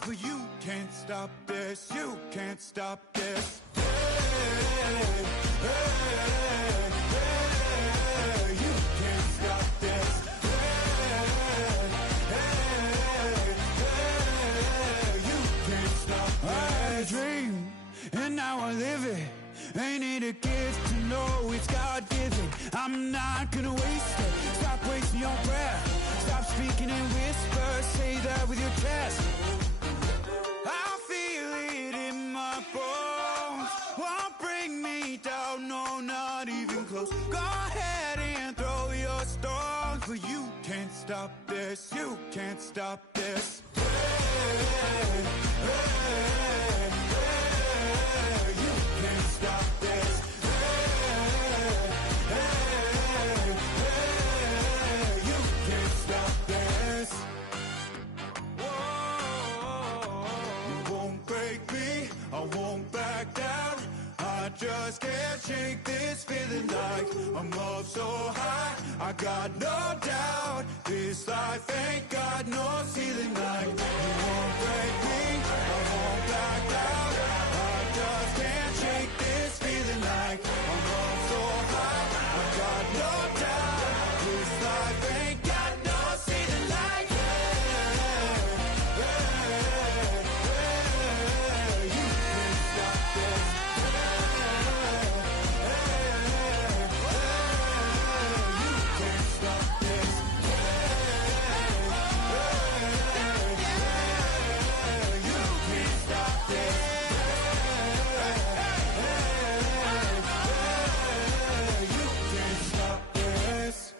songs, but you can't stop this. You can't stop this. You can't stop this. You can't stop this. I had a dream, and now I live it. Ain't it a gift to know it's God-given? I'm not gonna waste it. Stop wasting your breath. Stop speaking in whispers. Say that with your chest. I feel it in my bones. Won't bring me down, no, not even close. Go ahead and throw your stones, but you can't stop this. You can't stop this. You can't stop this. You can't stop this. Whoa. You won't break me, I won't back down. I just can't shake this feeling like I'm up so high. I got no doubt this life ain't got no ceiling like. You won't break me, I won't back down. I just can't shake this feeling like I'm up so high. I got no doubt this life ain't got no ceiling like. You can't stop this. You can't stop this. You can't stop this. You can't stop this.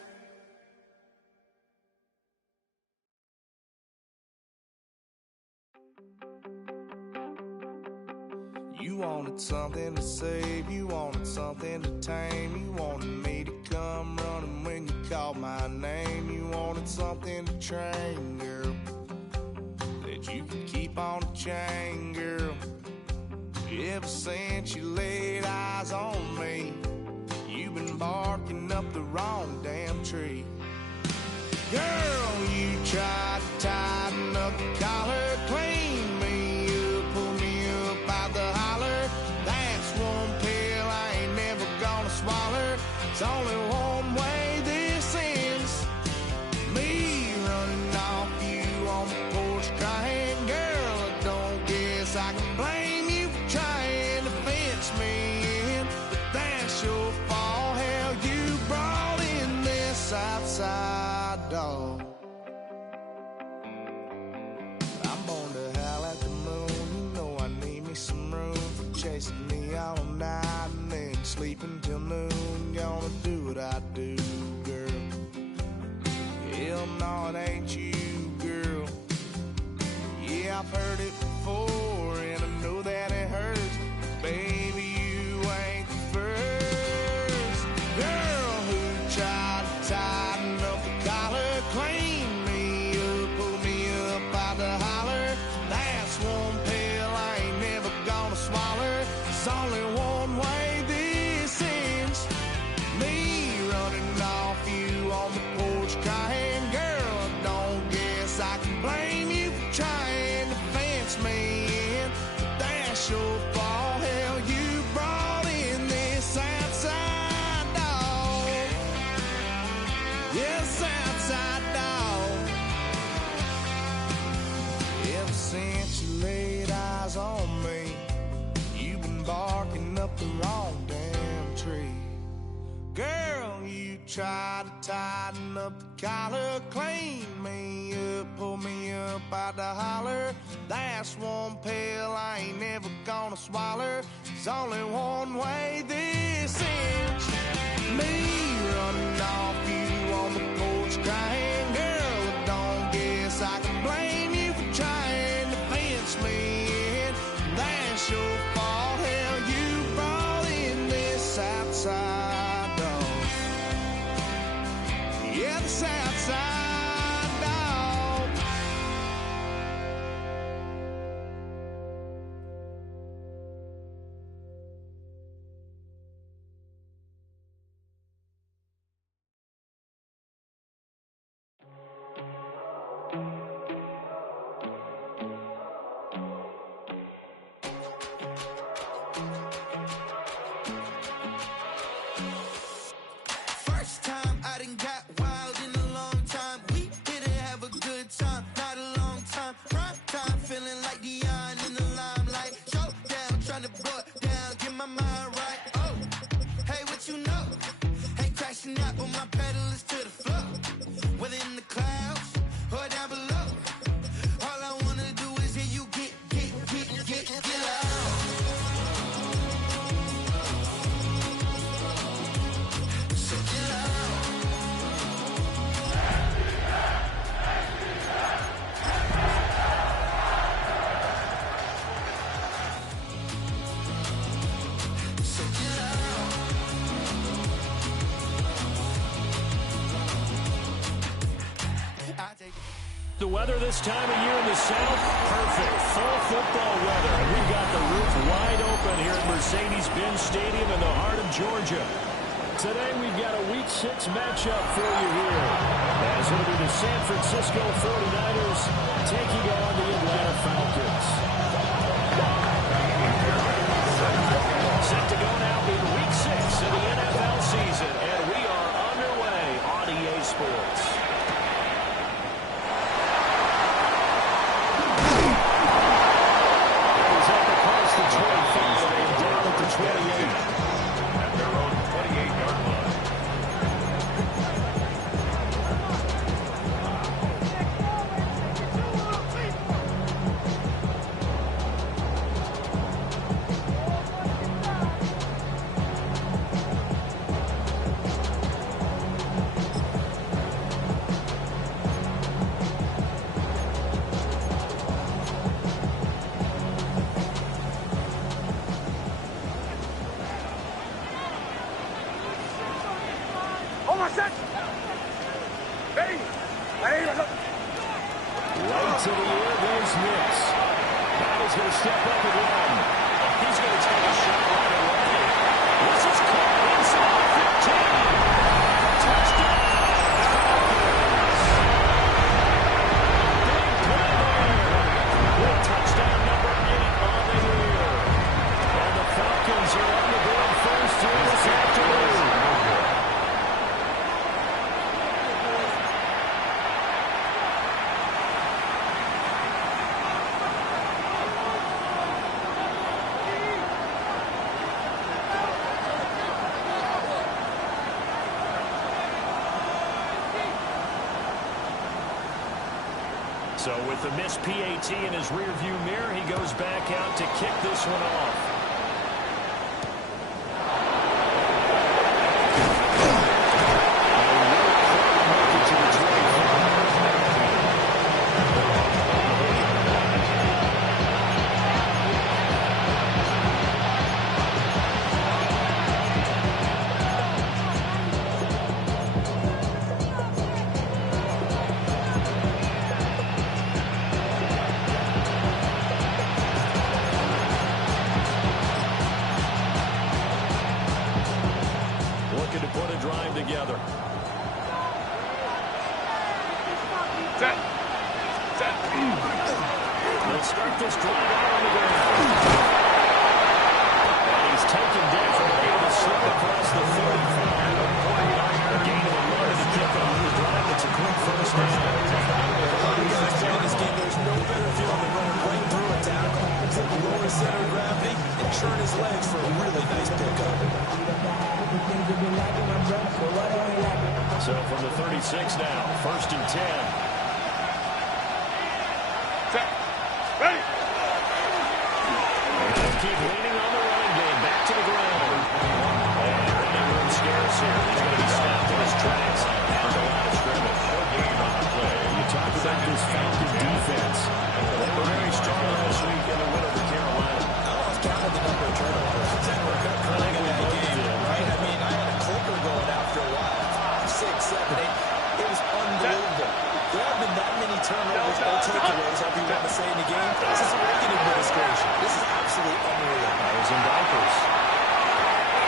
You wanted something to save, you wanted something to tame. You wanted me to come running when you called my name. You wanted something to train, girl, that you could keep on the chain, girl. Ever since you laid eyes on me, you've been barking up the wrong damn tree. Girl, you tried to tighten up the collar, clean me up, pull me up out the holler. That's one pill I ain't never gonna swallow. It's only one way this ends. Me running off you on the porch crying. Girl, I don't guess I can blame you for trying to fence me in, but that's your fault. Hell, you brought in this outside dog. I'm born to howl at the moon. You know I need me some room for chasing me all night and then sleeping till noon. Gonna do what I do, girl. Hell no, it ain't you, girl. Yeah, I've heard it before and I know that it hurts. Baby, you ain't the first girl who tried to tighten up the collar, clean me up, pull me up out the holler. That's one pill I ain't never gonna swallow. There's only one way this ends. Me running off you on the porch crying. Girl, I don't guess I can blame you for trying to fence me in, but that's your fault. Hell, you brought in this outside dog. Yes, outside dog. Ever since you laid eyes on me, you've been barking up the wrong damn tree. Girl, you tried to tighten up the collar, clean me up, pull me up out the holler. That's one pill I ain't never gonna swallow. There's only one way this ends. Me running off you on the porch crying. Girl, I don't guess I can blame you for trying to fence me in. That's your fault. Hell, you brought in this outside dog. Yeah, this outside weather this time of year in the South? Perfect. Full football weather. And we've got the roof wide open here at Mercedes-Benz Stadium in the heart of Georgia. Today we've got a Week 6 matchup for you here, as it'll be the San Francisco 49ers taking on the Atlanta Falcons. Set to go now in Week 6 of the NFL season, and we are underway on EA Sports. He's up across the 25 and down at the 28. At their own 28-yard line. Right to the air, there's Nix. Now he's going to step up and run. He's going to take a shot right away. This is caught inside the 15. Touchdown, Falcons. Big play there. With touchdown number 8 on the year. And the Falcons are on the board first here this afternoon. So with the missed PAT in his rearview mirror, he goes back out to kick this one off. Together. They'll start this drive out on the ground. And he's taken down from able to slip across the 35. A gain of 11 to kick off the drive. It's a quick first down. In this game, there's no better feeling than running right through a tackle. Take the lower center of gravity and churn his legs for a really nice pickup. So from the 36 now, 1st and 10. Ready. They'll keep leaning on the running game. Back to the ground. And running room scarce here. He's going to be stopped in his tracks after the line of scrimmage. No gain on the play. You talk about this Falcon defense. They were very strong last week in the win over Carolina. I lost count of the number of turnovers. We're kind of that game, right? I mean, I had a clipper going after a while. 5, 6, 7, 8. It was unbelievable. There haven't been that many turnovers or takeaways, however you want to say, in the game. This is a Reagan administration. This is absolutely unreal. Players and diapers.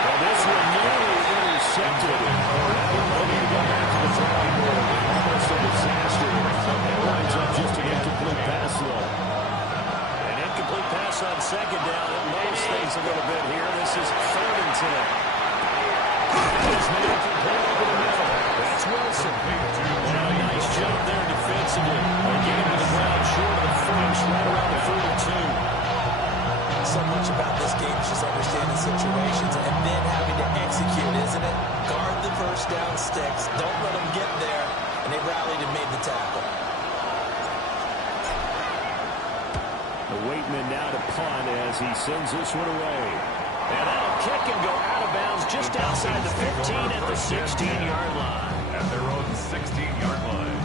Well, this one nearly intercepted. Maybe you go back to the drawing board. Almost a disaster. It winds up just an incomplete pass, though. An incomplete pass on second down. It lowers things a little bit here. This is 3rd and 10. This man can play over the middle. That's Wilson. And a nice job there defensively. They get him to the ground short of the finish, right around the 42. So much about this game is just understanding situations and then having to execute, isn't it? Guard the first down sticks. Don't let them get there. And they rallied and made the tackle. The Waitman now to punt as he sends this one away. And that'll kick and go out of bounds just outside the 15 at the 16-yard line. At their own 16-yard line.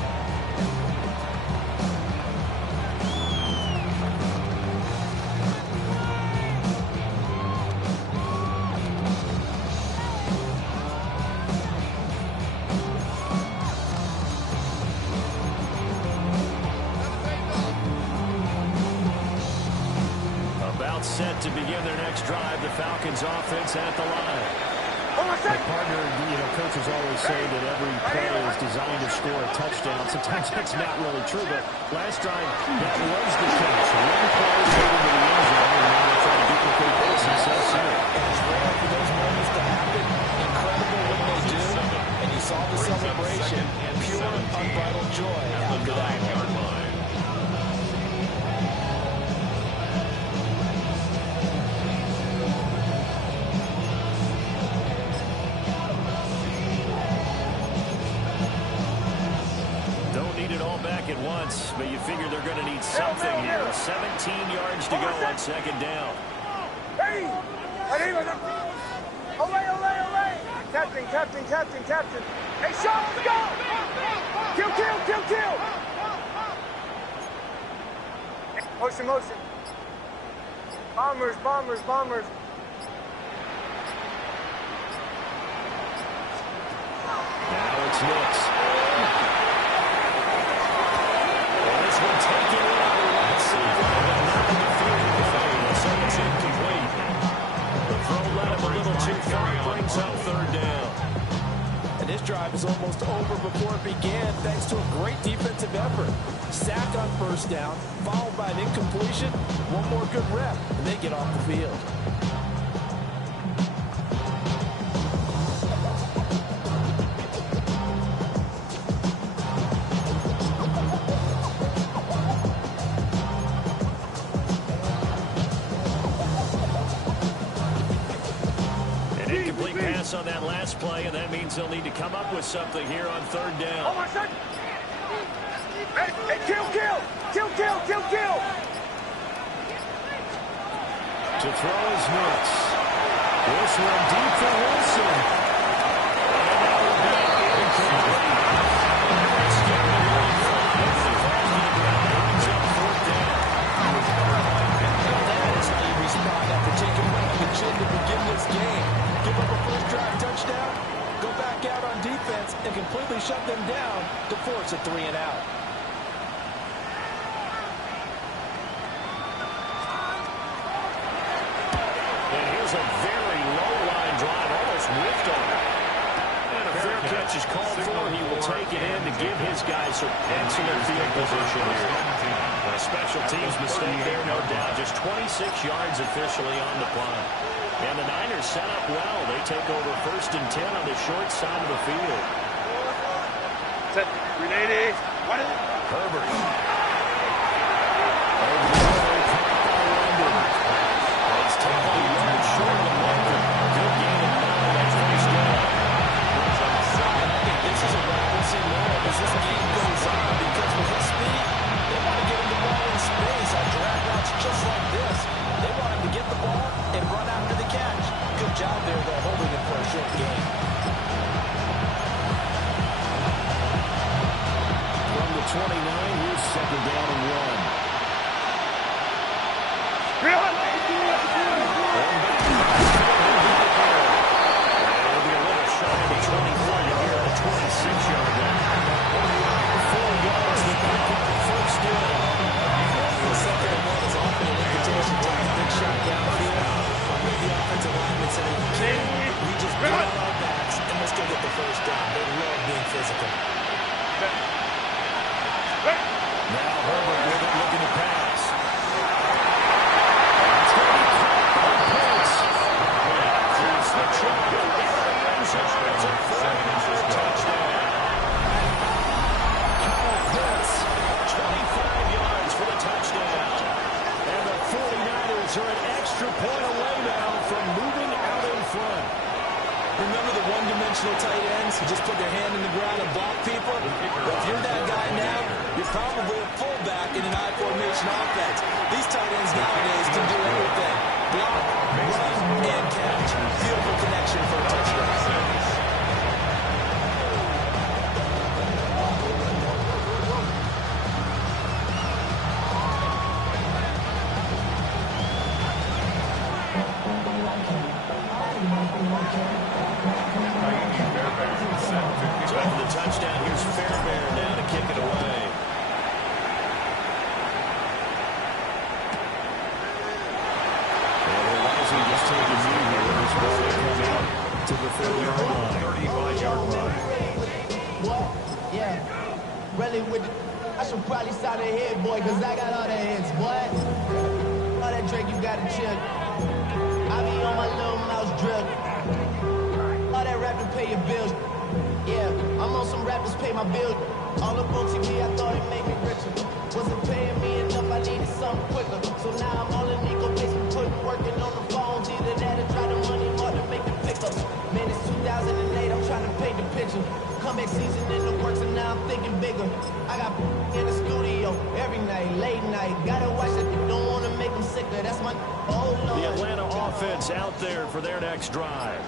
timeout set to begin their next drive. The Falcons offense at the line. My partner, coaches always say that every play is designed to score a touchdown. Sometimes that's not really true, but last drive, that was the case. One play made into the end zone, and now they're trying to duplicate that success here. It's rare for those moments to happen. Incredible when they do. And you saw the celebration. Pure, unbridled joy after that. 9-yard line. At once, but you figure they're going to need something here. 17 yards to go on second down. Hey! Olay! Captain! Hey, shot, let's go! Kill! Motion. Bombers. Now it's Knicks. This one taken in on the right sideline, but not in the field. So it's incomplete. The throw led him a little too far. Brings up third down. And this drive is almost over before it began, thanks to a great defensive effort. Sack on first down, followed by an incompletion. One more good rep, and they get off the field. On that last play, and that means they'll need to come up with something here on third down. Hey, kill! To throw is Knicks. This one deep for Wilson. And that will be incomplete. That is how you respond after taking one on the chin to begin this game. Give up a first drive touchdown, go back out on defense, and completely shut them down to force a 3 and out. And here's a very low-line drive, almost whiffed on it. And a fair catch is called for. He will take it in to give his guys some excellent field position here. A special teams mistake there, no doubt. Just 26 yards officially on the punt. And the Niners set up well. They take over 1st and 10 on the short side of the field. Set. Ready. Herbert. Over the middle, caught by London. He's taken a yard short of London. Good game and now that's first down. I think this is a relevancy moment as this game goes on, because with his speed, they want to get him the ball in space on drag routes just like this. They want him to get the ball and run after the catch. Good job there, though, holding it for a short game. From the 29, here's second down and 1. They'll be a little shy of the 24 here at the 26-yard line. 4 yards to pick up first down. The second and 1 is often an invitation to a big shot downfield. I'll make the offensive lineman say, we just put on our backs and let's go get the first down. They love being physical. Now Herbert with it, looking to pass. It's going to be caught by Pitts. Here's the trap. It's a 49er touchdown. Kyle Pitts, 25 yards for the touchdown. And the 49ers are an extra point away now from moving out in front. Remember the one-dimensional tight ends who just put their hand in the ground and block people? Well, if you're that guy now, you're probably a fullback in an I-formation offense. These tight ends nowadays can do everything. Block, run, and catch. Beautiful connection for a touchdown. So after the touchdown, here's Fairbairn now to kick it away. ball to come out to the 30-yard line. 35-yard line. What? Yeah. Really with the... I should probably sign a head, boy, because I got all the heads, boy. All that Drake, you got to chill. I be on my little mouse drip. All that rap to pay your bills. Yeah, I'm on some rappers pay my bills. All up on TV, I thought it made me richer. Wasn't paying me enough, I needed something quicker. So now I'm all in Nico basement, working on the phones. Either that or try the money more to make the pickups. Man, it's 2008, I'm trying to paint the picture. Comeback season in the works and now I'm thinking bigger. I got in the studio every night, late night. Gotta watch it, don't want to make them sicker. That's my, oh Lord. The Atlanta offense out there for their next drive.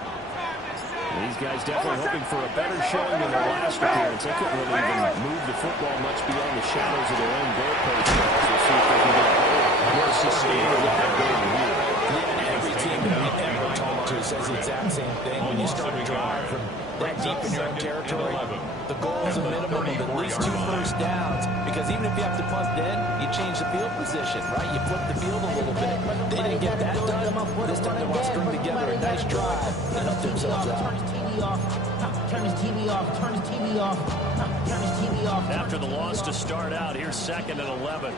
These guys definitely hoping for a better showing than their last appearance. They couldn't really even move the football much beyond the shadows of their own goalpost. We'll see if they can get more sustained with that going here. Yeah, every team that we've ever talked to says the exact same thing. When you start a drive from that deep in your own territory, the goal is a minimum of at least 2 first downs. Because even if you have to punt then, you change the field position, right? You flip the field a little bit. They didn't get that done. This time they want to string together a nice drive and help themselves out. Turn his TV off. Turn his TV off. Turn his TV off. After the loss to start out, here's 2nd and 11.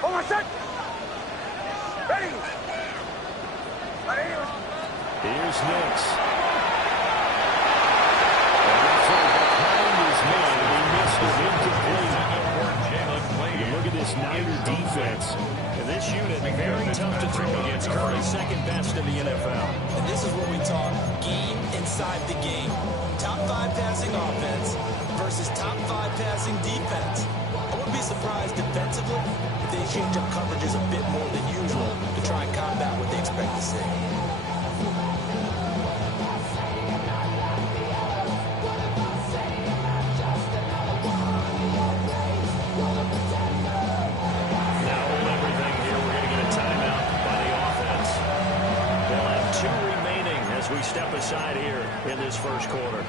Hold on, set. Ready. Here's Nix. Behind his man, he missed it incomplete. You look at this Niner defense, and this unit very tough to throw against. Currently 2nd best in the NFL. And this is what we talk game inside the game. Top 5 passing offense versus top 5 passing defense. I wouldn't be surprised defensively if they change up coverages a bit more than usual to try and combat what they expect to see. Now hold everything here. We're going to get a timeout by the offense. They'll have 2 remaining as we step aside here in this first quarter.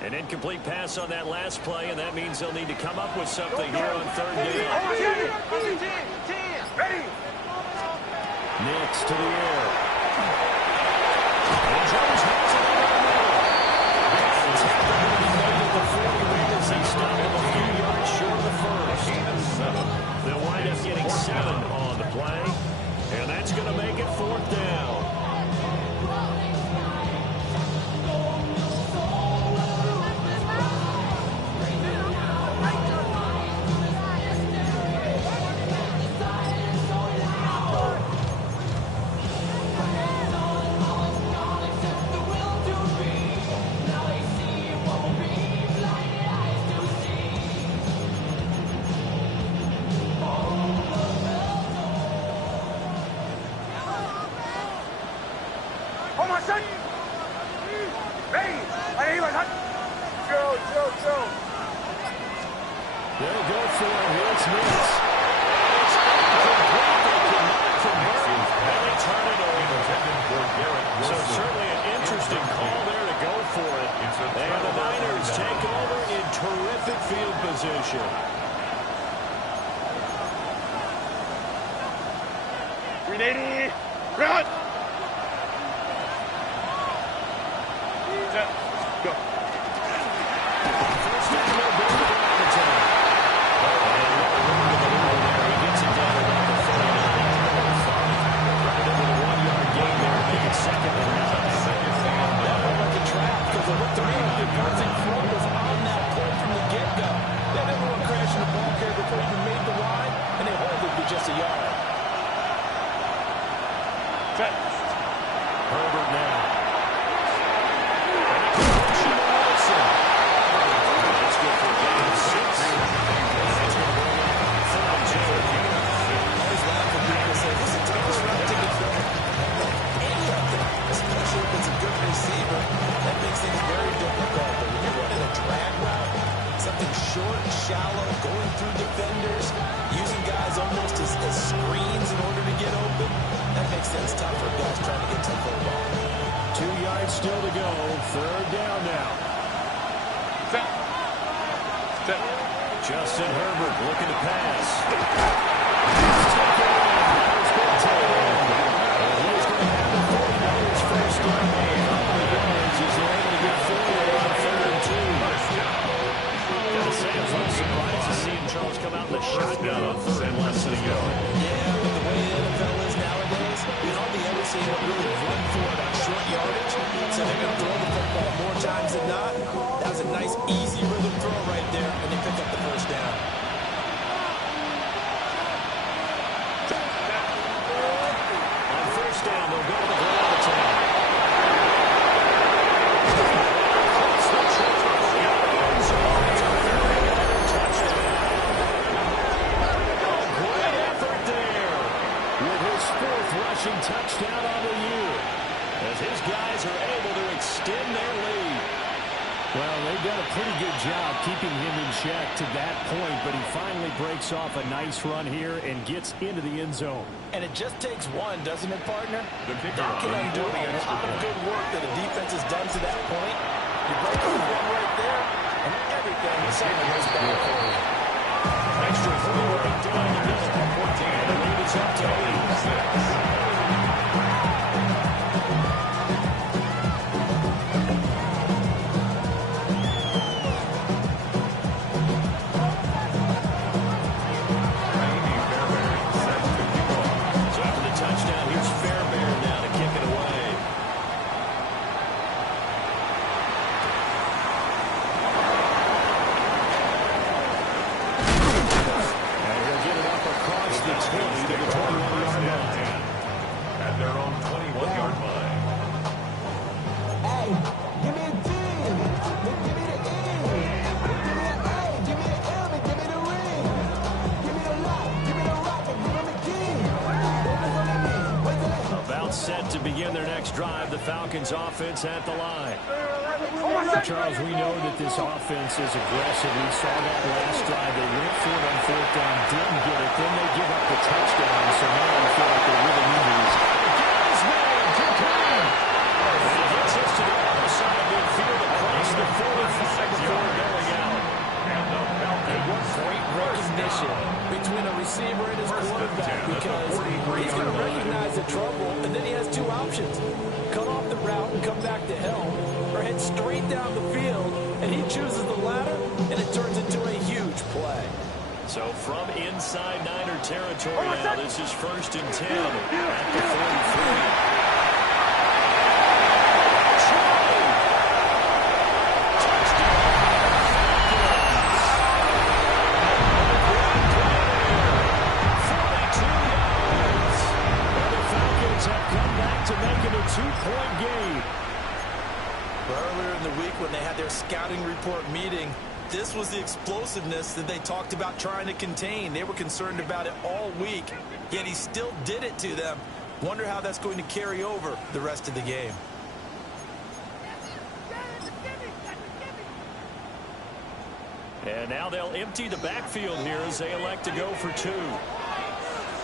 An incomplete pass on that last play, and that means they'll need to come up with something here on 3rd down. Ready. Nix to the air. And Jones has it over the middle. The 40 Raiders, he stopped him a few yards short of the first. They'll wind up getting 7 on the play, and that's going to make it 4th down. Hold on, set. Ready. Go. They'll go for it. Here's Nix. It's incomplete. They cannot convert, and they turn it over. So certainly an interesting call there to go for it. And the Niners take over in terrific field position. Ready. Run. Set. Go. First down, they'll go to the Allentown. And he gets it down about the 49. Right into the 1-yard gain there, make it 2nd and 9. That looked like a trap because it looked to me like the passing front was on that play from the get-go. They had everyone crashing the ball carrier before he even made the line, and they held it to just a yard. Set. Herbert now. Especially if it's a good receiver. it's tough for guys trying to get to the football. 2 yards still to go. Third down now. Justin Herbert looking to pass. He's taken in. He's been taken in. And he's going to have the 49ers first down. As they're able to get 4 on 3rd and 2. Gotta say, I was a little surprised to see Charles come out in the shotgun on 3rd and less than a yard. Yeah, with the way the NFL is nowadays, we hardly ever see them really run for it on short yardage. So they're going to throw the football more times than not. That was a nice, easy rhythm throw right there, and they pick up the first down. On first down, they'll go to the goal line attack. Great effort there with his 4th rushing touchdown on the year, as his guys are able to extend their lead. Well, they've done a pretty good job keeping him in check to that point, but he finally breaks off a nice run here and gets into the end zone. And it just takes one, doesn't it, partner? kicker That can undo a lot of good work that a defense has done to that point. You break off one right there, and everything is suddenly goes better for you. Extra 3 right down the middle. And the lead is up to 8. Set to begin their next drive, the Falcons offense at the line. Charles, we know that this offense is aggressive. We saw that last drive. They went for it on 4th down, didn't get it. Then they give up the touchdown, so now I feel like they really need to use it. He gets us to the other side of midfield across the 45 before going out. Great recognition between a receiver and his quarterback, because he's going to recognize the trouble, and then he has 2 options. Cut off the route and come back to help, or head straight down the field, and he chooses the latter, and it turns into a huge play. So from inside Niner territory now, this is 1st and 10 at the 43. To make it a 2-point game. Earlier in the week when they had their scouting report meeting, this was the explosiveness that they talked about trying to contain. They were concerned about it all week, yet he still did it to them. Wonder how that's going to carry over the rest of the game. And now they'll empty the backfield here as they elect to go for 2.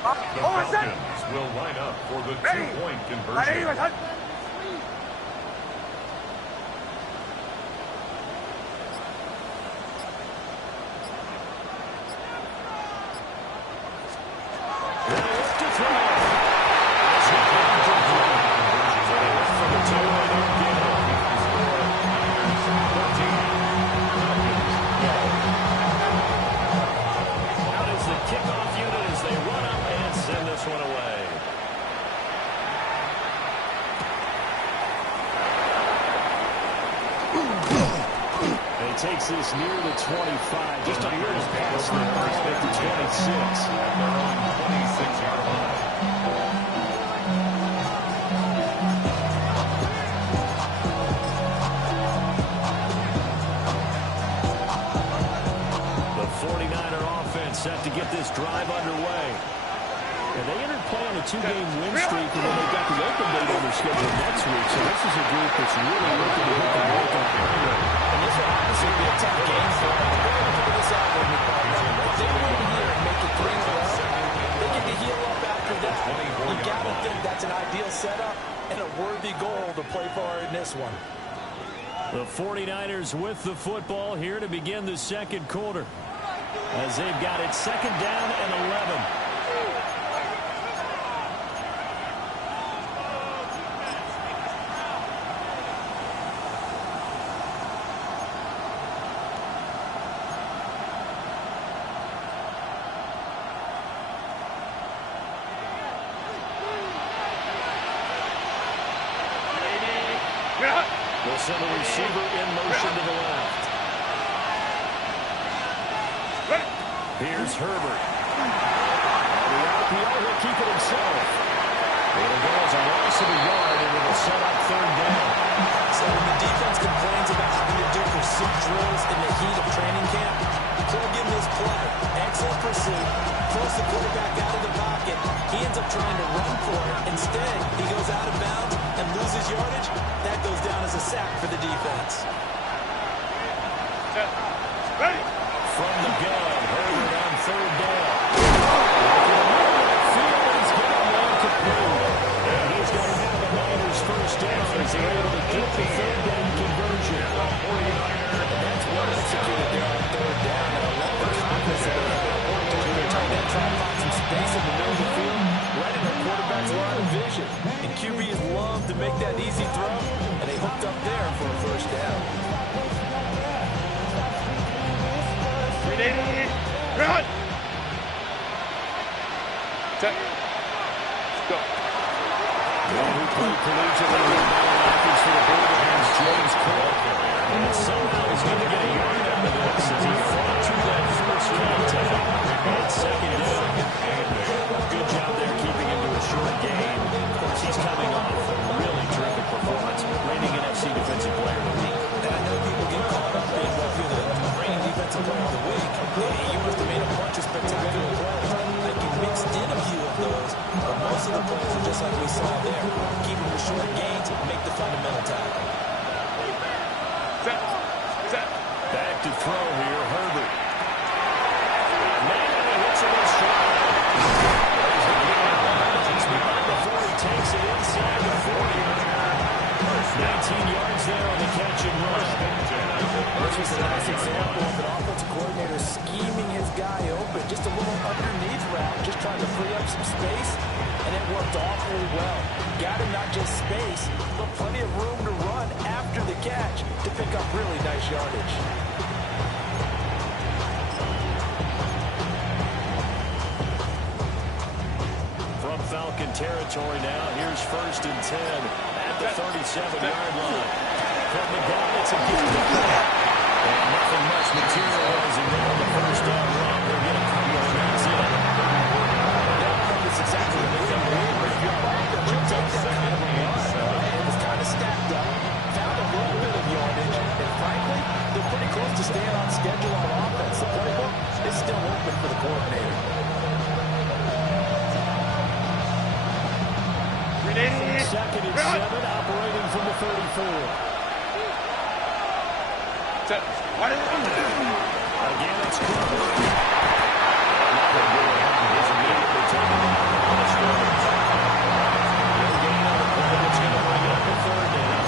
The Falcons will line up for the 2-point conversion. Takes this near the 25, just a little past the 26. At their own 26-yard line. The 49er offense set to get this drive underway. And they entered play on a 2-game win streak, and then they've got the open date on their schedule next week. So this is a group that's really looking to hit the mark on the. And this will obviously be a tough game for them. They're going to figure this out when we call them. They win here and make it 3-0. They get to heal up after that. You got to think that that's an ideal setup and a worthy goal to play for in this one. The 49ers with the football here to begin the second quarter, as they've got it second down and 11. They'll send the receiver in motion to the left. Here's Herbert. The RPO, he'll keep it himself. It'll go as a loss of a yard, and it'll set up third down. So when the defense complains about having to do pursuit drills in the heat of training camp, plug in this play. Excellent pursuit. Throws the quarterback out of the pocket. He ends up trying to run for it. Instead, he goes out of bounds and loses yardage. That goes down as a sack for the defense. Ready. From the gun, Herbert on third down. He's getting one complete. And he's going to have the Niners first down as they're able to get the third down conversion. And that's well executed there on third down. And I love the confidence that they have. They're trying to find some space in the middle of the field, right in the quarterback's line of vision. And QBs love to make that easy throw, and they hooked up there for a first down. Ready. Run. Set. Go. One who played collegiately with the Falcons for the Bulldogs, James Cook. And somehow he's going to get a yard out of this as he fought to that first contact. It's second down. Good job there keeping him to a short game. Of course, he's coming off a really terrific performance, reigning NFC Defensive Player of the Week. And I know people get caught up in what you're the reigning Defensive Player of the Week. You must have made a bunch of spectacular plays. Like you mixed in a few of those, but most of the plays are just like we saw there. Keep them to short gains and make the fundamental tackle. Set. Set. Back to throw here, Herbert. Man, he hits him in stride. He's behind the 40, takes it inside the 40. 19 yards there on the catch and run. This was a nice example of an offensive coordinator scheming his guy open. Just a little underneath route, just trying to free up some space, and it worked awfully well. Got him not just space, but plenty of room to run after the catch to pick up really nice yardage. From Falcon territory now, here's 1st and 10 at the 37-yard line. From the gun, it's a gift. And nothing much materializing there on the first down run. They'll get a couple of yards in. That's exactly what they think. If you're right, you'll take that kind of a run. It was kind of stacked up, found a little bit of yardage, and frankly, they're pretty close to staying on schedule on offense. The playbook is still open for the coordinator. Second and 7, operating from the 34. Set. Again, it's Cooper. He's immediately taken on the scrimmage. No gain on the play that's going to bring up the third down.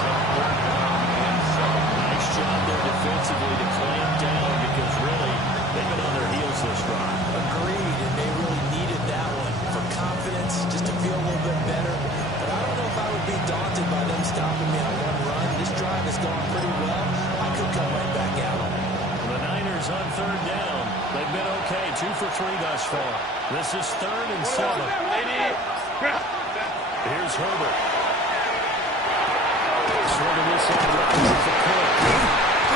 Nice job there defensively to clamp down because really they've been on their heels this drive. Agreed, and they really needed that one for confidence, just to feel a little bit better. But I don't know if I would be daunted by them stopping me on one run. This drive has gone pretty well. I could come right back out. The Niners on third down. They've been okay, 2 for 3 thus far. This is 3rd and 7. Here's Herbert. Swinging this in, rises the Cook.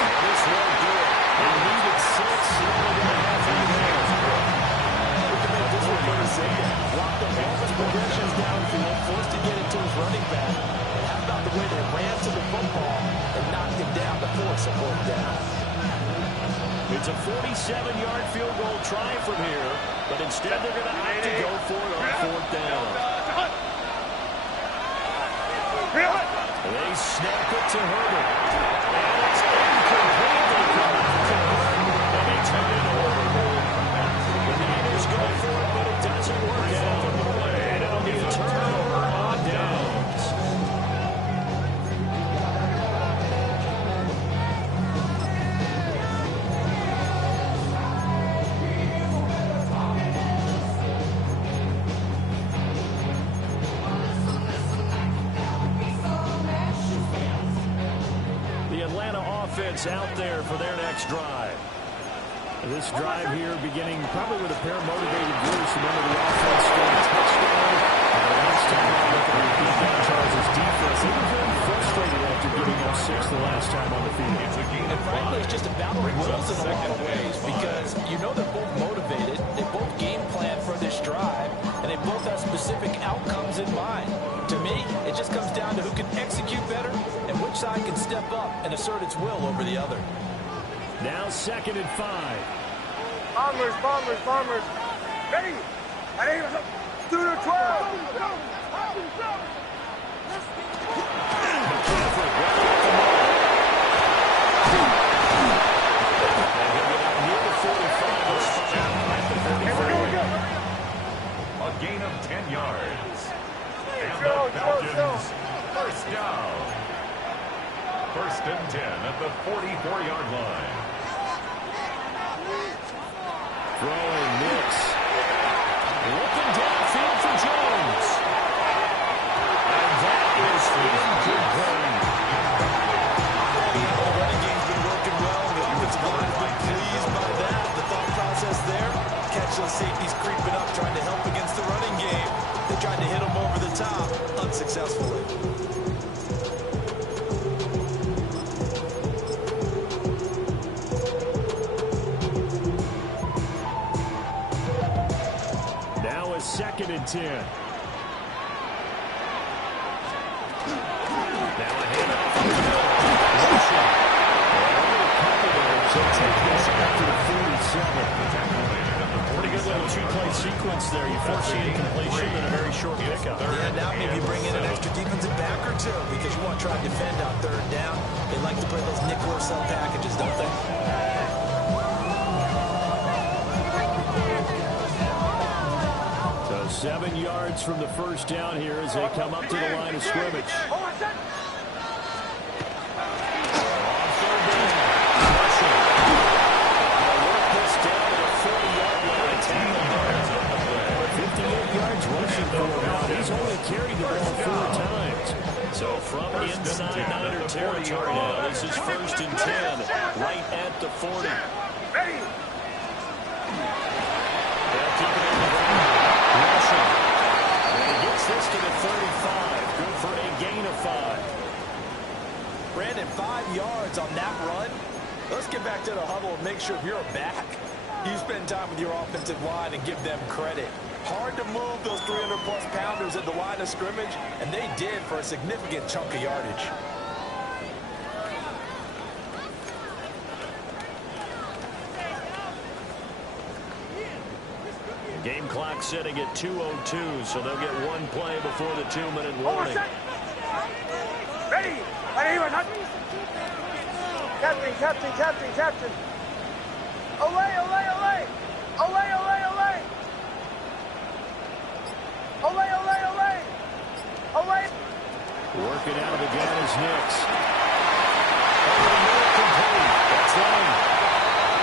This won't do it. They needed 6, and only got half in there. We can make this one pretty simple. Block the ball with progressions downfield, forced to get it to his running back. And how about the way they ran to the football and knocked him down to force a fourth down? It's a 47-yard field goal try from here, but instead they're going to have to go for it on 4th down. They snap it to Herbert. And it's incomplete. And they turn it over. The Niners go for it, but it doesn't work out. And it'll be a turnover on offense out there for their next drive. This drive here beginning probably with a pair of motivated groups. Remember, the offense scored a touchdown. The last time I look at the repeat down Charles' defense, they were very frustrated after giving up 6 the last time on the field. And frankly, it's just a battle of wills in a lot of ways because you know they're both motivated. They both game plan for this drive, and they both have specific outcomes in mind. To me, it just comes down to who can execute better and which side can step up and assert its will over the other. Now 2nd and 5. Bombers. Ready? Ready? 2 to 12. A gain of 10 yards. And the Falcons, first down. 1st and 10 at the 44-yard line. Throwing Nix. Looking downfield for Jones. And that is incomplete. The running game's been working well. The offensive line's been pleased by that. The thought process there, catch those safeties creeping up, trying to help against the running game. They tried to hit them over the top, unsuccessfully. Now a 2nd and 10. Now a handoff. So take this back to the 47. Pretty good little 2-play sequence there. You force the incompletion and a very short pickup. Yeah, now maybe bring in an extra defensive back or two because you want to try and defend on 3rd down. They like to play those nickel or sub packages, don't they? So 7 yards from the first down here as they come up to the line of scrimmage. He's only carried the ball 4 times. So from inside Niner territory now, this is 1st and 10, right at the 40. Ready? They'll keep it in the ground. Rushing. And he gets this to the 35. Good for a gain of 5. Brandon, 5 yards on that run. Let's get back to the huddle and make sure if you're a back, you spend time with your offensive line and give them credit. Hard to move those 300-plus pounders at the line of scrimmage, and they did for a significant chunk of yardage. Game clock setting at 2:02, so they'll get 1 play before the 2-minute warning. Ready? Captain. Away. Working out again is Nix. That's right.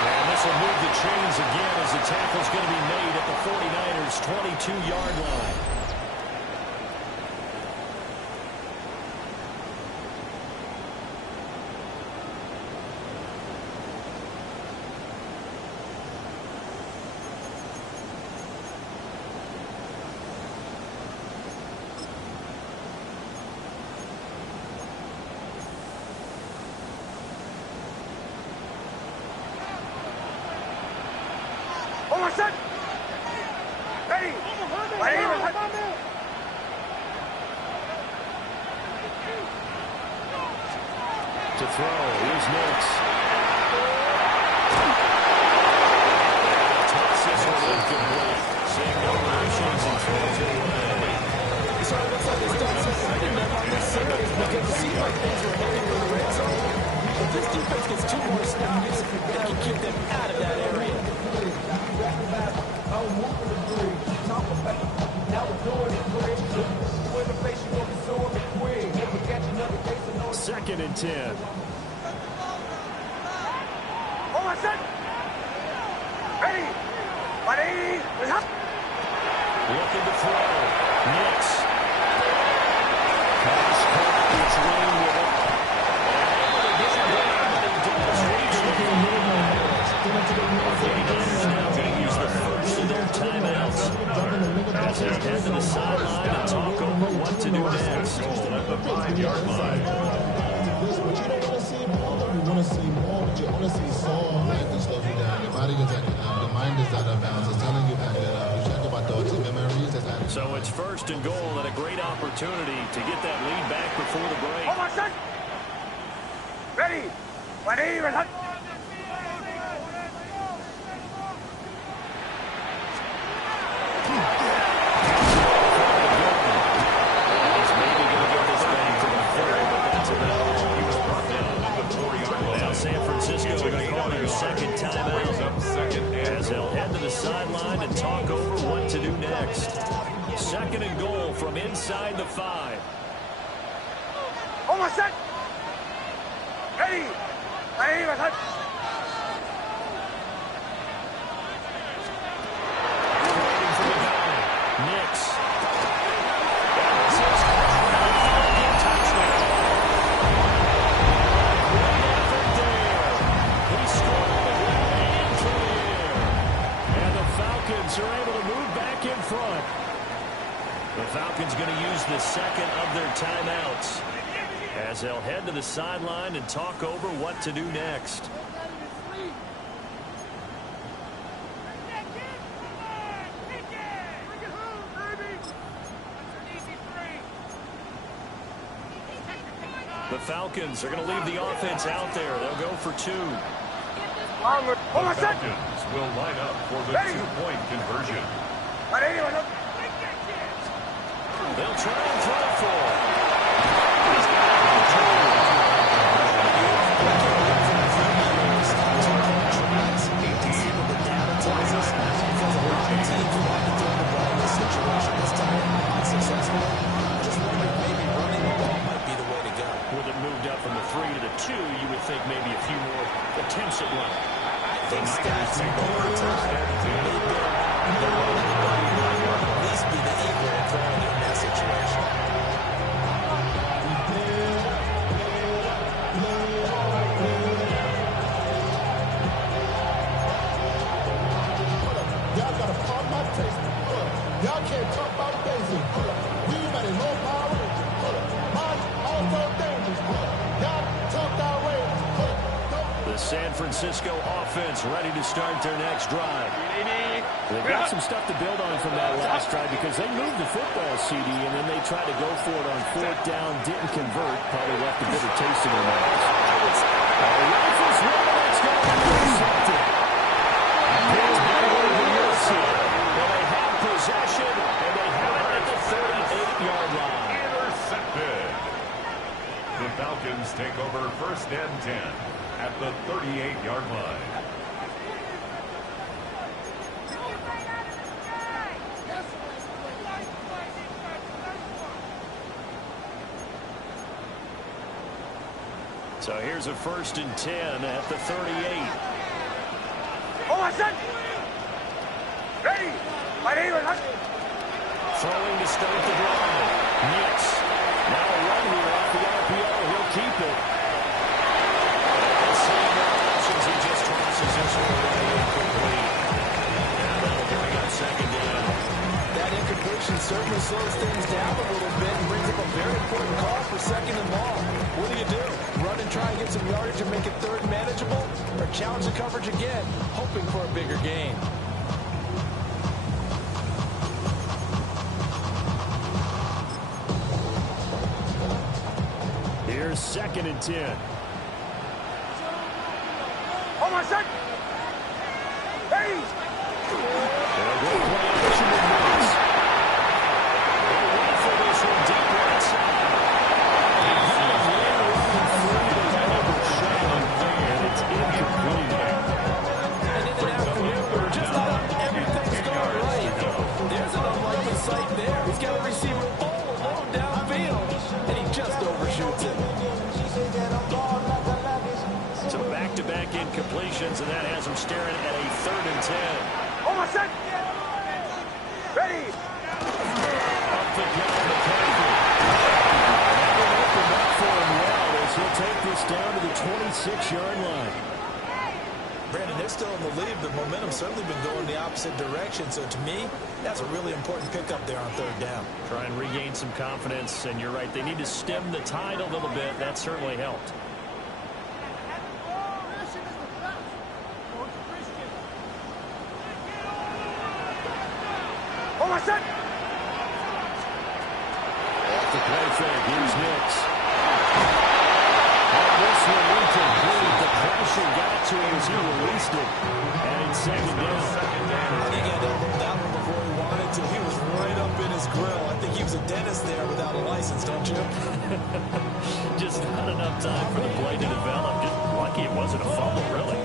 And this will move the chains again as the tackle's going to be made at the 49ers' 22-yard line. Ready? To throw, here's Nix. Tosses are incomplete. Seeing no motions and throws it away. So it looks like they start separating them on this series because it seems like things were heading for the red zone. If this defense gets 2 more stops, they can keep them out of that area. Second and 10. Looking to throw. Nix. Pass caught. It's Wayne with it. And they get it down. do next. Goal at the 5-yard line. But you don't want to see more. You want to see more, but you want to see Saul. That slows you down. Your body is acting up. Your mind is out of bounds. It's telling you back it up. You check about thoughts and memories. So it's first and goal and a great opportunity to get that lead back before the break. Hold on, son. Ready. Ready. Ready. San Francisco is going to call their second timeout as they'll head to the sideline and talk over what to do next. Second and goal from inside the 5. Almost set. Ready. Ready. Ready. Nix. Are able to move back in front. The Falcons going to use the second of their timeouts as they'll head to the sideline and talk over what to do next. The Falcons are going to leave the offense out there. They'll go for 2. The Falcons will line up for the 2-point conversion. They'll try and throw for it. With it moved up from the 3 to the 2, you would think maybe a few more attempts at running. I think stats take over time. At least be the eagle in throwing in that situation. Y'all got to pump my taste. Y'all can't talk about basic. We got a low power. Also dangerous. Y'all talk that way. The San Francisco offense ready to start their next drive. They've got some stuff to build on from that last drive because they moved the football, CD, and then they tried to go for it on 4th down, didn't convert, probably left a bitter taste in their mouths. Rifles one, that's going to be intercepted. Picked by Wilson. Well, they have possession, and they have it at the 38-yard line. Intercepted. The Falcons take over 1st and 10 at the 38-yard line. So here's a 1st and 10 at the 38. Almost set. Ready. Ready. Ready. Throwing to start the drive. Nix. Now a run here off the RPO. He'll keep it. Seeing no options, he just tosses this one away incomplete. And that'll bring up 2nd down. That incompletion certainly slows things down a little bit and brings up a very important call for 2nd and long. What do? Run and try and get some yardage and make it 3rd manageable, or challenge the coverage again, hoping for a bigger gain. Here's 2nd and 10. Almost set. Ready. They'll go play action with Nix. They'll wait for this one deep right side. And it's incomplete. And in and out from just about everything's going right. There's an unlikely sight there. He's got a receiver all alone downfield, and he just overshoots it. So back-to-back incompletions, and that has him staring at a 3rd and 10. Almost set. Ready. Up the gut of McCaffrey. That one opened up for him well as he'll take this down to the 26-yard line. Brandon, they're still in the lead, but momentum's certainly been going the opposite direction. So to me, That's a really important pickup there on third down. Try and regain some confidence, and you're right. They need to stem the tide a little bit. That certainly helped. Hold on, son. Off the play fake. Here's Nix. This one incomplete. The pressure got to him as he released it. And it's second down. I think he had to hold that one before he wanted to. He was right up in his grill. I think he was a dentist there without a license, don't you? Just not enough time for the play to develop. Just lucky it wasn't a fumble, really.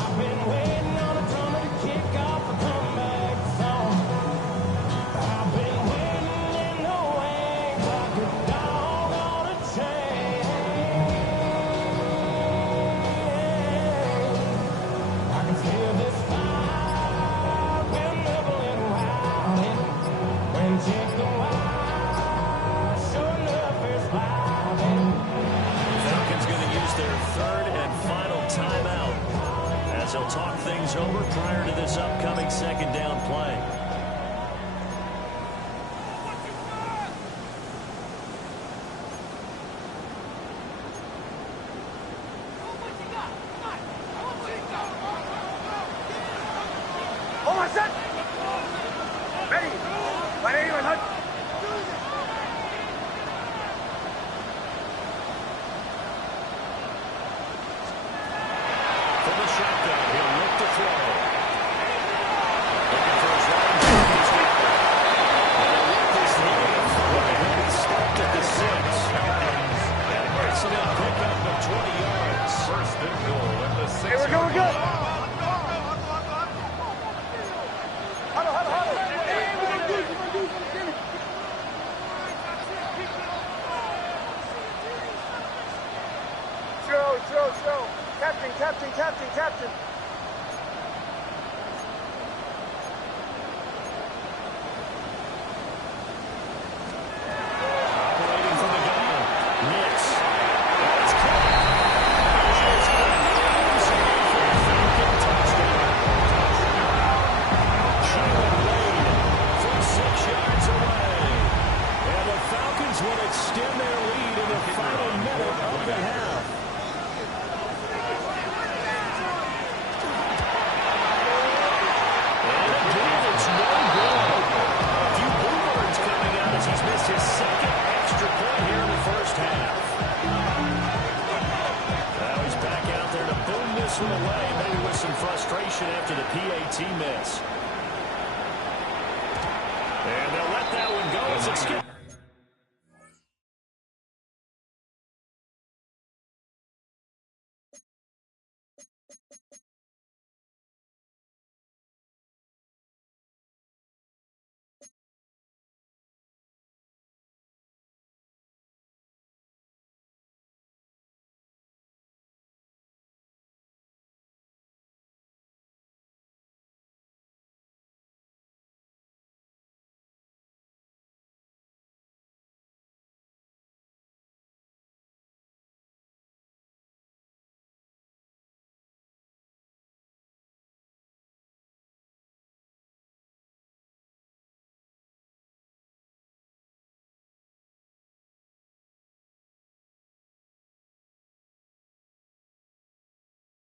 I've been waiting on a drummer to kick off a comeback song. I've been waiting in the wings like a dog on a chain. I can feel this fire nibbling around it. When chicken wire, sure enough is live. Falcons going to use their third and final timeout as they'll talk things over prior to this upcoming second down play. Hold on, son. Ready. Ready, and hunt. From the shotgun, he'll look to throw. Looking for his running back. He's got it. And he'll let this lead. It's stopped at the 6. And a excellent pickup of 20 yards. First and goal at the 6. Hey, we're going good. Huddle, huddle, huddle. Show. Captain. Operating from the gun. Nix. That's caught. Here's Falcon touchdown. Jalen Wade from 6 yards away. And the Falcons will extend their lead in the final minute of the half. And again, it's no good. A few bluebirds coming out as he's missed his second extra point here in the first half. Now he's back out there to boom this one away, maybe with some frustration after the PAT miss. And they'll let that one go as it skips.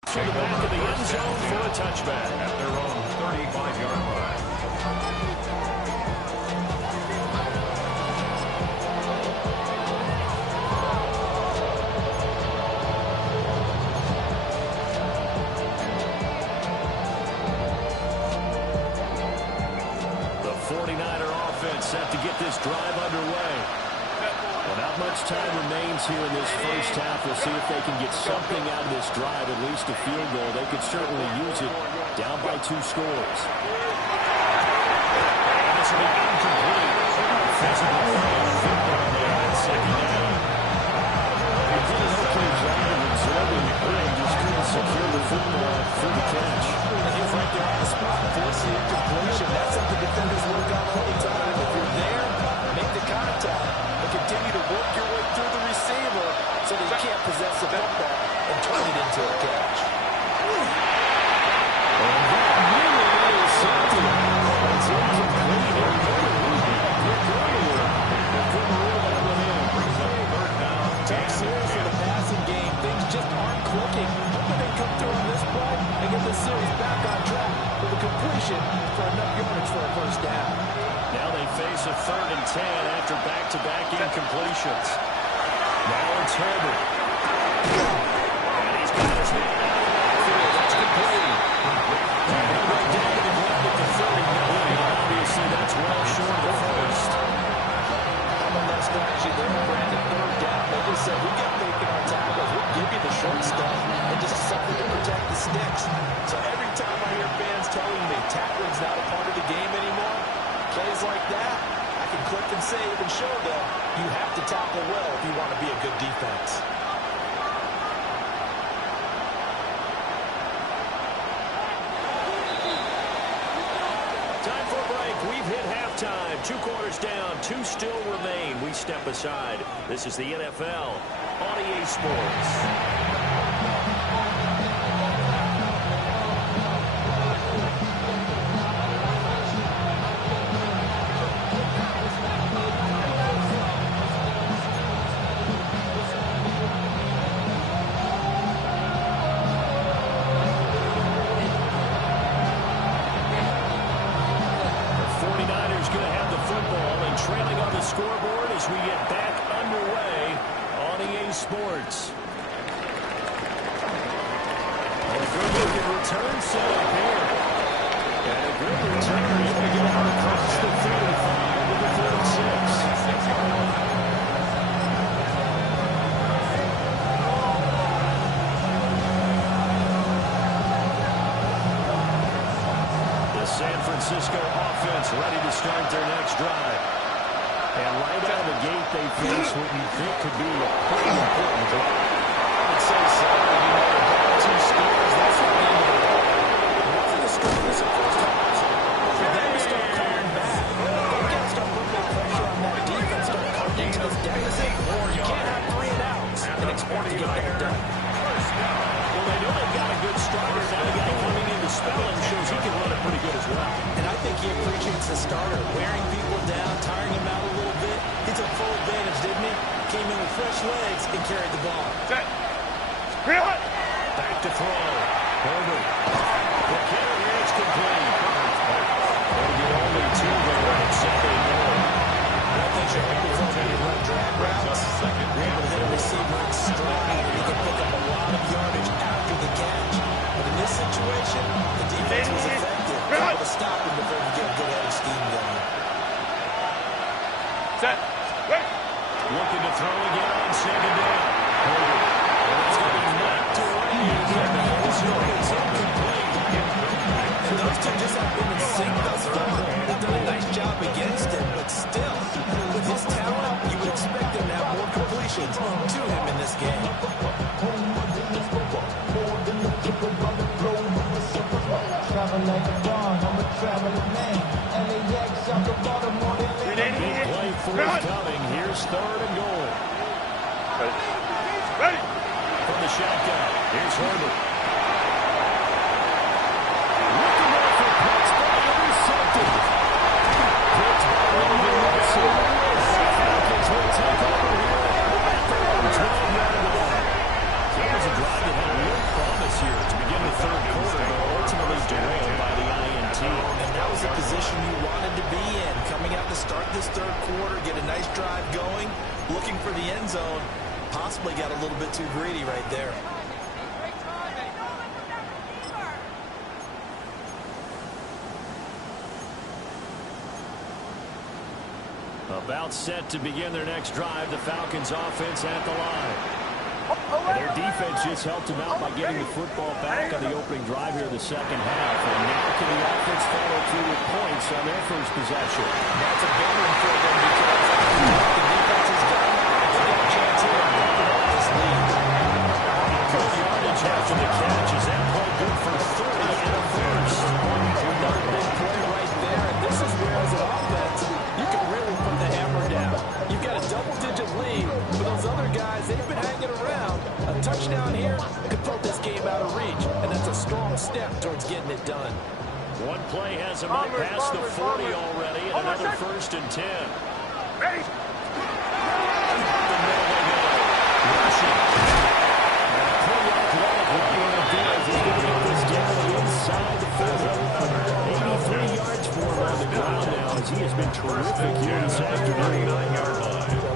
To the back of the end zone for a touchback At their own 35-yard line. The 49er offense set to get this drive underway. Well, not much time remains here in this first half. We'll see if they can get something out of this drive, at least a field goal. They could certainly use it down by 2 scores. And this will be incomplete. Physical play on the football there on second down. He did an okay job of absorbing the play, just couldn't secure the football for the catch. He's right there on the spot, forcing incompletion. That's something defenders would have got all the time. If you're there, make the contact. Continue to work your way through the receiver so that you can't possess the football and turn it into a catch. And that really is something back-end completions. Now it's Herbert. And he's got his man out of the backfield. That's complete. He'll go down to the ground at the 30. Obviously, that's well short of first. I'm on that strategy there, Brandon. Third down. They just said, we got faith in our tackles. We'll give you the short stuff and just something to protect the sticks. So every time I hear fans telling me tackling's not a part of the game anymore, plays like that, I can click and save and show them you have to tackle well if you want to be a good defense. Time for a break. We've hit halftime. 2 quarters down. 2 still remain. We step aside. This is the NFL on EA Sports. Trailing on the scoreboard as we get back underway on EA Sports. A good looking return set up here. And a good return. He's going to get out across the 35 to the 36. The San Francisco offense ready to start their next drive. And right out of the gate, they face what you think could be a pretty important drive. I would say so. You know, about 2 scores, that's not the end of the world. Once the scoreless at first half, for them to start coming back, they've got to start putting that pressure on that defense, start cutting into this deficit, or you can't have 3 and outs and expect to get that done. Well, they know they've got a good starter. Now the guy coming in to spell him shows he can run it pretty good as well. And I think he appreciates the starter, wearing people down, tiring him out a little bit. He took full advantage, didn't he? Came in with fresh legs and carried the ball. Set. Back to throw. Herbert. The carry is complete. They'll get only 2 there on second down. I think you're able to run drag routes. You're able to hit a receiver in stride. You can pick up a lot of yardage after the catch. But in this situation, the defense was effective. Able to stop him before he get a good head of steam going. Set. Looking to throw again on second down. Herbert. It's going to be knocked away. It's incomplete. And those two just have been in sync thus far. They've done a nice job against him, but still, with his talent, you would expect him to have more completions to him in this game. Travel like a barn, I'm a traveling man. LAX, I'm the Baltimore. Big play forthcoming. Here's 3rd and goal. Ready. From the shotgun, here's Herbert. Looking there for Pitts, but intercepted. Pitts by Logan Wilson. Falcons will take over here at their own 12-yard line. That was a drive that had real promise here to begin the 3rd quarter, but ultimately derailed by the INT. And that was the position you wanted to be in. Coming out to start this 3rd quarter, get a nice drive going, looking for the end zone. Possibly got a little bit too greedy right there. About set to begin their next drive, the Falcons offense at the line. Their defense just helped them out by getting the football back on the opening drive here in the 2nd half. And now can the offense follow through with points on their first possession? That's a big one for them because the defense is done. They got a chance here to open up this lead. Good yardage after the catch. Is that play good for 30 and a first? Another big play right there. And this is where, as an offense, you can really put the hammer down. You've got a double-digit lead. For those other guys, they've been hanging around. A touchdown here could put this game out of reach, and that's a strong step towards getting it done. One play has them up past the 40 already, and another 1st and 10. Ready. Rushing. And a pull athletic would be in the as he's going to get this down inside the 40. 83 yards for him on the ground now as he has been terrific here this afternoon. 49-yard line.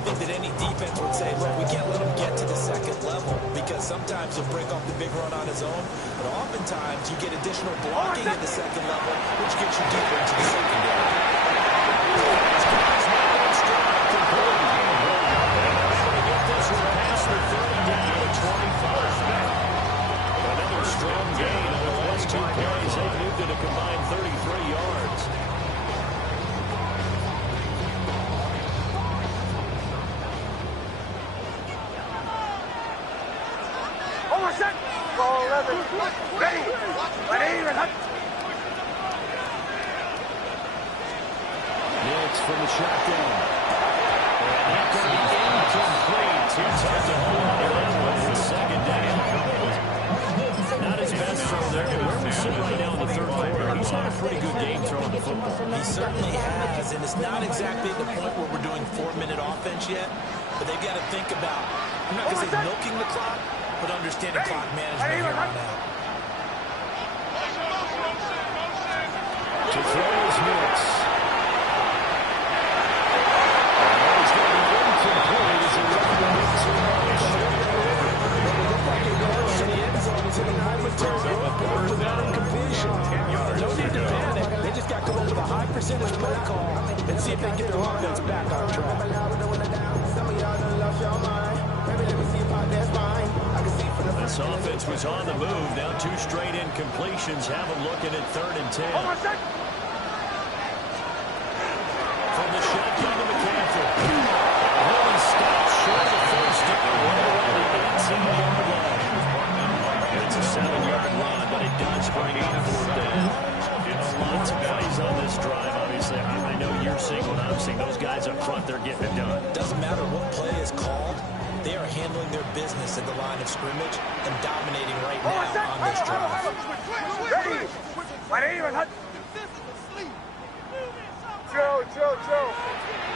I think that any defense would say, look, we can't let him get to the second level because sometimes he'll break off the big run on his own, but oftentimes you get additional blocking at the second level, which gets you deeper into the secondary. Another strong gain on the last 2 carries. They've moved it a combined 33 yards. Over set. Ball 11. Ready. Nix from the shotgun. And that's going to be incomplete. Too tough to hold on to that one. It's second down. Not his best throw there. Where we sit right now in the third quarter, he's had a pretty good game throwing the football. He certainly has, and it's not exactly the point where we're doing 4-minute offense yet, but they've got to think about, I'm not going to say milking the clock, but understanding clock management here on out. To throw his Nix. He's going to be incomplete as he left the Nix rush. No need to panic. They just got to go with a high percentage play call and see if they can get their offense back on track. This offense was on the move. Now 2 straight incompletions have them looking at 3rd and 10. From the shotgun to McCaffrey. Really stopped short of the first down. Right around the 18-yard line. It's a 7-yard run, but it does bring up 4th down. Lots of plays on this drive, obviously. I know you're seeing what I'm seeing. Those guys up front, they're getting it done. Doesn't matter what play is called. They are handling their business at the line of scrimmage and dominating right now on this drive. Ready. Chill.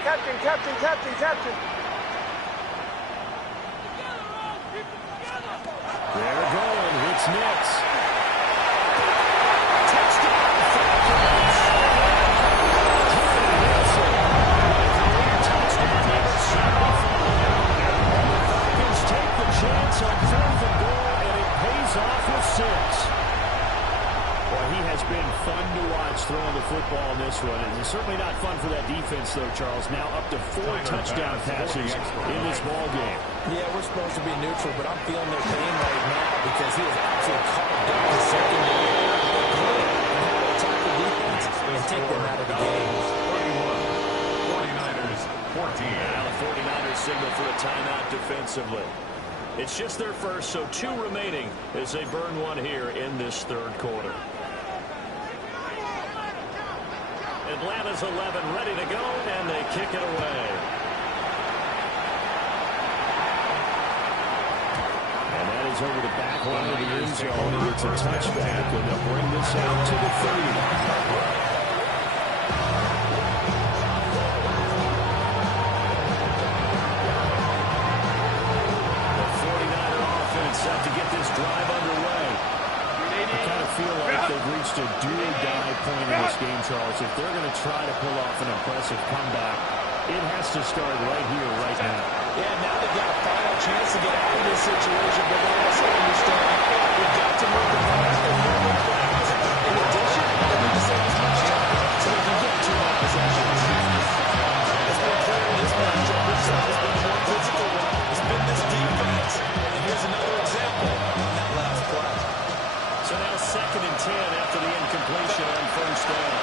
Captain. They're going. It's Nix. Chance on 4th and goal, and it pays off with 6. Well, he has been fun to watch throwing the football in this one, and it's certainly not fun for that defense, though, Charles. Now up to 4 touchdown passes in this ball game. Yeah, we're supposed to be neutral, but I'm feeling their pain right now because he has absolutely carved up the secondary. Attack the defense and take them out of the game. 49ers, 14. Now the 49ers signal for a timeout defensively. It's just their first, so 2 remaining as they burn one here in this 3rd quarter. Atlanta's 11 ready to go, and they kick it away. And that is over the back line of the end zone, and it's a touchback, and they'll bring this out to the 30. Set to get this drive underway. I kind of feel like they've reached a do-or-die point in this game, Charles. If they're going to try to pull off an impressive comeback, it has to start right here, right now. Yeah, now they've got a final chance to get out of this situation, but they also understand we've got to move the ball. In addition, they need to save as much time so they can get 2 more possessions. It's been clear in this matchup. This has been more physical. It's been this defense. Here's another example on that last play. So now 2nd and 10 after the incompletion on 1st down.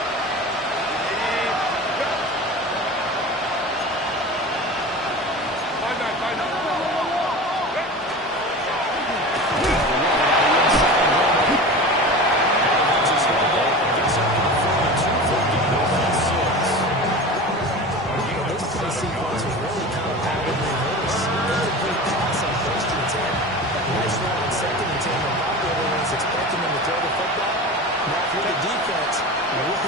This play sequence was really kind of pattern reverse. Incomplete pass on 1st and 10. Nice run on 2nd and 10. Probably everyone's expecting him to throw the football. Now if you're the defense, we'll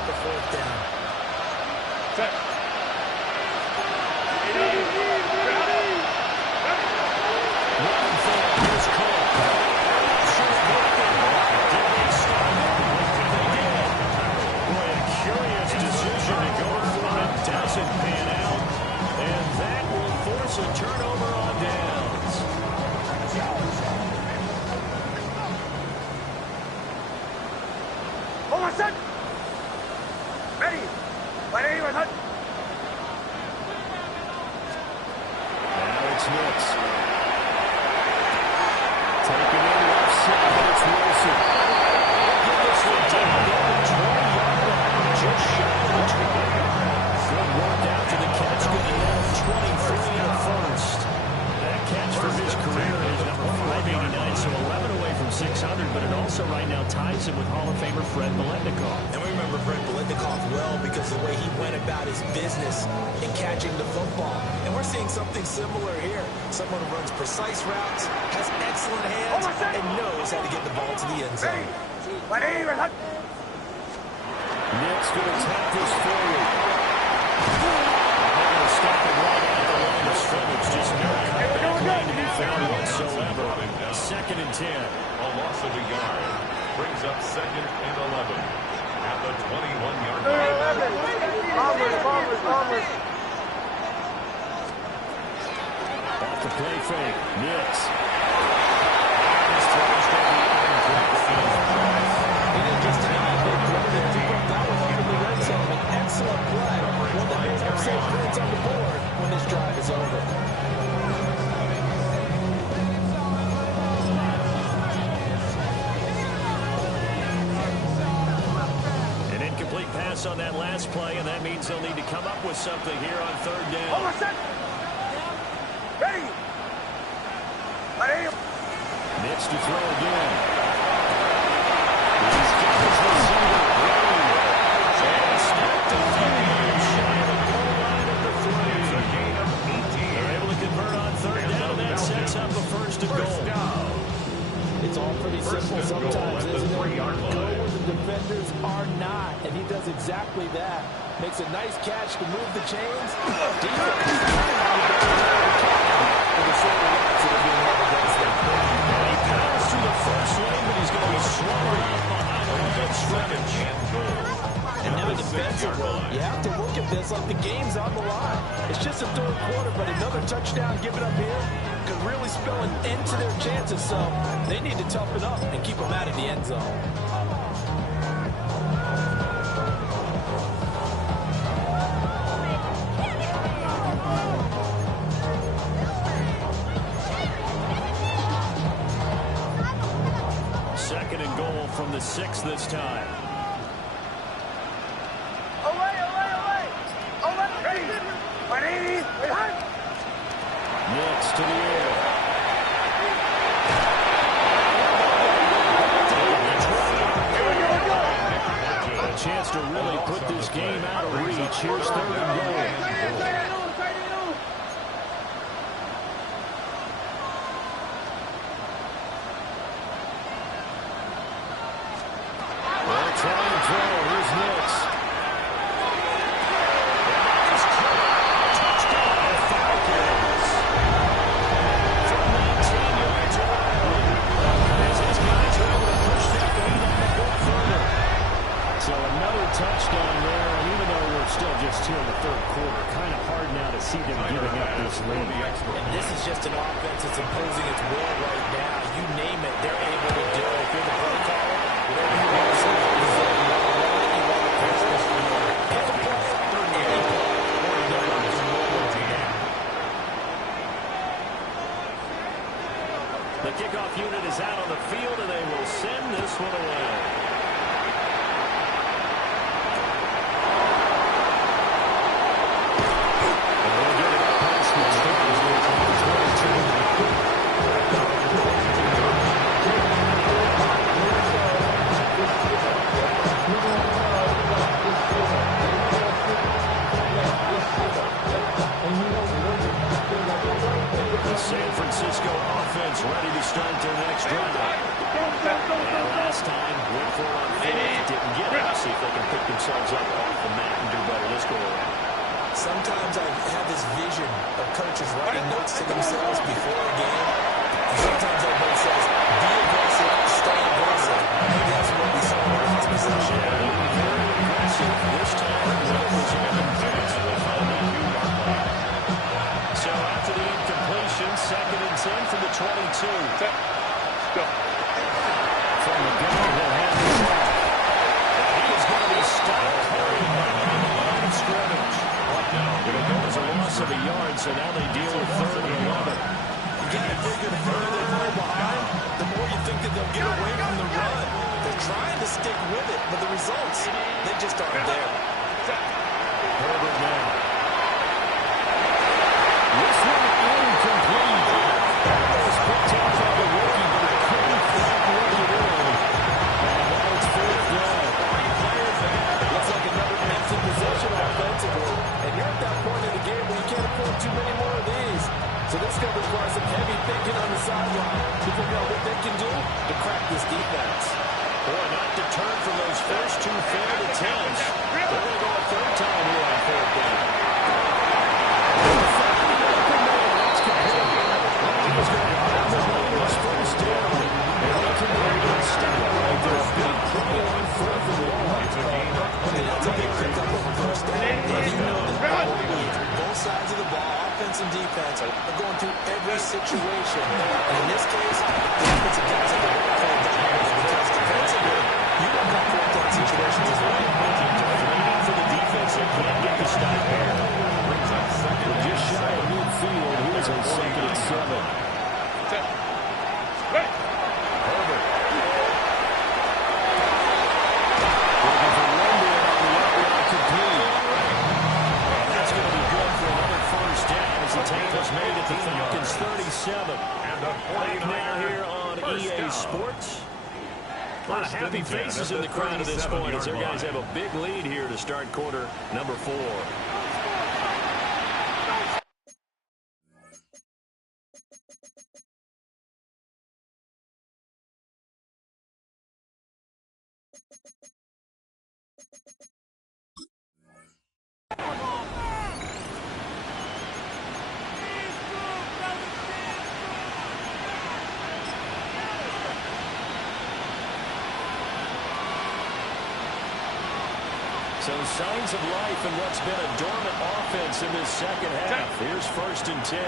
up a fourth down. Set. Curious decision to go for it. Doesn't pan out. And that will force a turnover on downs. Over set. Ready. Ready, we're hot. Now it's Nix. Taking in left side, but it's Wilson. Get this one down there. 20-yard line, just shy of the 20. Good work out to the catch. Good enough. 23 in the first. That catch for his career is number 589, so 11 away from 600, but it also right now ties him with Hall of Famer Fred Biletnikoff. And we remember Fred Biletnikoff well because of the way he went about his business in catching the football. And we're seeing something similar here. Someone who runs precise routes, has excellent hands, and knows how to get the ball to the end zone. Ready, we're hot. Nick's going to tap this forward. They're going to stop it right at the line of scrimmage. Just no cutback lane to be found whatsoever. 2nd and 10. A loss of a yard. Brings up 2nd and 11. At the 21-yard line. Bombers. Off the play fake. Nix. His throw is going to be incomplete. He didn't just have a big play there. He broke that one over the red zone. An excellent play. One that may have saved points on the board when this drive is over. An incomplete pass on that last play, and that means they'll need to come up with something here on 3rd down. Over set. Ready. Ready. Nix to throw again. He's got his receiver. And snapped it down. Shy of the goal line at the 3. It's a gain of 18. They're able to convert on 3rd down, and that sets up a 1st and goal. It's all pretty simple sometimes, isn't it? Go where the defenders are not, and he does exactly that. Makes a nice catch to move the chains. Defense is trying to get for the short routes that are being held against them. And he powers through the first lane, but he's going to be swallowed up behind the line of scrimmage. And now defensively, you have to look at this like the game's on the line. It's just a 3rd quarter, but another touchdown given up here could really spell an end to their chances, so they need to toughen up and keep them out of the end zone. Second and goal from the 6 this time. Away. Ready. We're hot. Nix to the air. A chance to really put this game out of reach. Here's 3rd and goal. They'll try and throw. Here's Nix. Touchdown, Falcons. From 19 yards away. As his guys are able to push that lead on the book further. So another touchdown there, and even though we're still just here in the 3rd quarter, kind of hard now to see them giving up this lead. And this is just an offense that's imposing its will right now. You name it, they're able to do it. If you're the play caller, whatever you want to say, is that you want to run it, you want to pass this, you want to pick a play, any play, or you don't want to roll it down. The kickoff unit is out on the field, and they will send this one away. The San Francisco offense ready to start their next drive. last time. Went for it on fourth. Didn't get it. See if they can pick themselves up off the mat and do better this go around. Sometimes I have this vision of coaches writing notes to themselves before a game. And sometimes that note says, be aggressive, stay aggressive. Maybe that's what we saw in this possession. Very aggressive. This time, representing defense with on the U-yard line. So after the incompletion, 2nd and 10 from the 22. Go. From the gun, he'll have the ball. He is going to be stopped hurrying behind the line of scrimmage. It'll go as a loss of a yard, so now they deal with 3rd and 11. Again, I figure the further they fall behind, the more you think that they'll get away from the run. They're trying to stick with it, but the results, they just aren't there. Herbert now. This one incomplete. That was picked up by the rookie, but he couldn't quite work it in. And now it's 4th down. Looks like another empty possession offensively. And you're at that point in the game where you can't afford too many more of these. So this is going to require some heavy thinking on the sideline to figure out what they can do to crack this defense. Boy, not deterred from those first 2 failed attempts. They're going to go a 3rd time here on 4th down. That's complete. He was going to have the Raiders 1st down. And they can go ahead and stop it right there. Big play on 4th and long. And that's a big pickup on 1st down. And you know that all week, both sides of the ball, offense and defense, are going through every situation. And in this case, the offensive guys have to work for it because defensively, you don't have 4th down situations as well. Waiting for the defense that can't get the stop here. Brings up 2nd and Just shy of midfield. Here's a 2nd and 7. Ready. Herbert. Looking for London on the outright complete. And that's going to be good for another 1st down as the tackle's made at the Falcons 37. And a Back 49er now here on first EA down. Sports. A lot of happy faces in the crowd at this point as their guys have a big lead here to start quarter number 4. So signs of life in what's been a dormant offense in this 2nd half. Here's 1st and 10.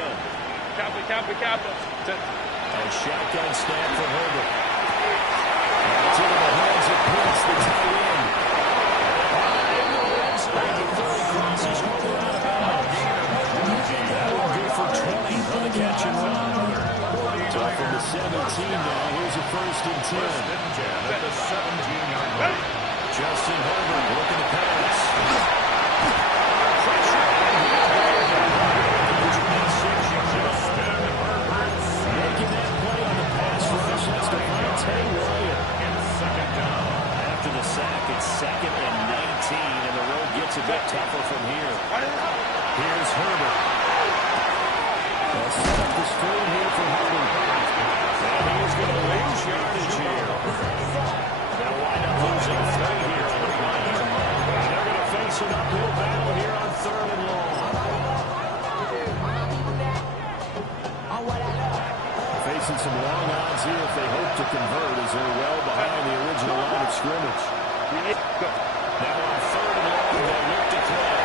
Capital. And shotgun snap for Herbert. It's into the hands of Pitts, the tight end. In the red zone, the 30 crosses over out of bounds. That will go for 20 on the catch and run. So from the 17 now, here's a 1st and 10. 1st and 10 at the 17-yard line. Justin Herbert looking to pass. Making that play on the pass rush. That's Devontae Wyatt. In 2nd down. After the sack, it's 2nd and 19, and the road gets a bit tougher from here. Here's Herbert. They'll set up the screen here for Herbert. And he's going to lose yardage here. They'll wind up losing 3 here on the line. And they're going to face an uphill battle here on 3rd and long. Facing some long odds here if they hope to convert as they're well behind the original line of scrimmage. Now on 3rd and long, they look to throw.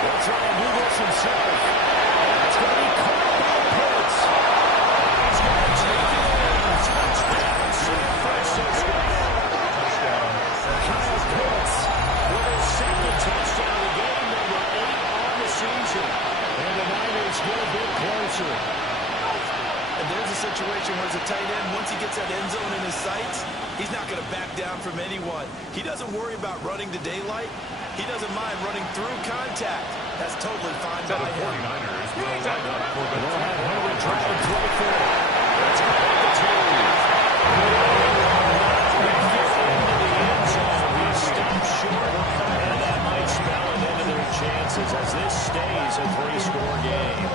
They'll try and do this himself. That's going to be caught by Pitts. He's going to take it in. Touchdown, San Francisco. Kyle Pitts with his 2nd touchdown of the game, number 8 on the season. And the Niners get a bit closer. And there's a situation where as a tight end, once he gets that end zone in his sights, he's not going to back down from anyone. He doesn't worry about running to daylight. He doesn't mind running through contact. That's totally fine by him. 49ers will line up for the They'll have Herbert trying to throw for it. That's going to hit the 2. Into the end zone. He's stopped short. And that might spell it into their chances as this stays a 3-score game.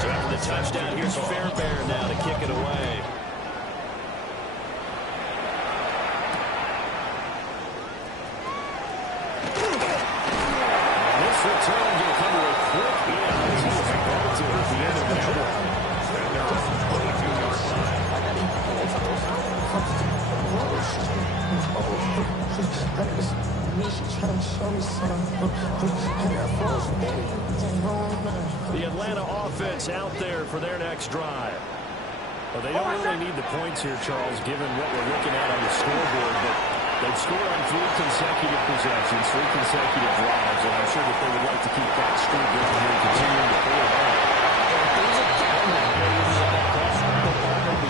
So after the touchdown, here's Fairbairn now to kick it away. The Atlanta offense out there for their next drive. Well, they don't really need the points here, Charles, given what we're looking at on the scoreboard, but they've scored on 3 consecutive possessions, 3 consecutive drives, and I'm sure that they would like to keep that streak going here and continuing to pull it out. There's a pattern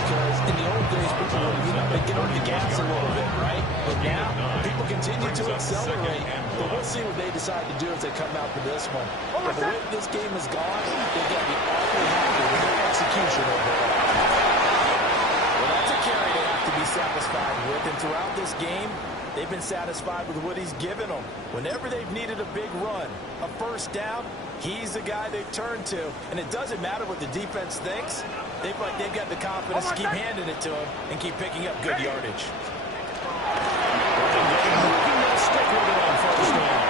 because in the old days, people would get on the gas a little bit, right? But now, people continue to accelerate, but we'll see what they decide to do as they come out for this one. But the way this game has gone, they've got to be awfully happy with their execution overall. Well, that's a carry they have to be satisfied with, and throughout this game, they've been satisfied with what he's given them. Whenever they've needed a big run, a first down, he's the guy they turn to. And it doesn't matter what the defense thinks. They've got the confidence to keep handing it to him and keep picking up good yardage. Stick with it on first down.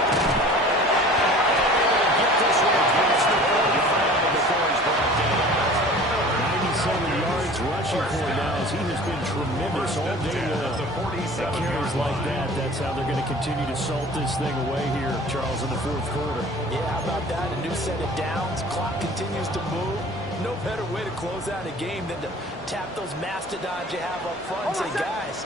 Get this one past the 45 before he's brought down. 97 yards rushing for him now as he has been tremendous all day long. Carries like that, that's how they're going to continue to salt this thing away here, Charles, in the fourth quarter. Yeah, how about that? A new set of downs. Clock continues to move. No better way to close out a game than to tap those mastodons you have up front and say, guys,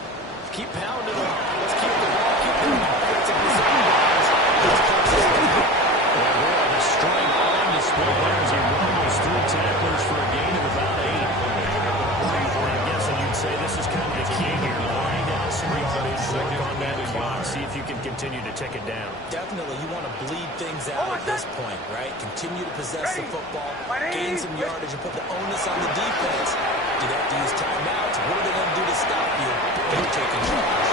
keep pounding them. Let's keep the ball, keep the offense in the zone, guys. Let's close this thing. The strength on display as he rumbles through tacklers for a gain of about 8. I'm guessing you'd say this is kind of the key here. Line down some yardage, work on that clock, see if you can continue to tick it down. Definitely, you want to bleed things out at this point, right? Continue to possess the football, gain some yardage, and put the onus on the defense. Do they have to use timeouts? What are they going to do to stop you? They're taking charge.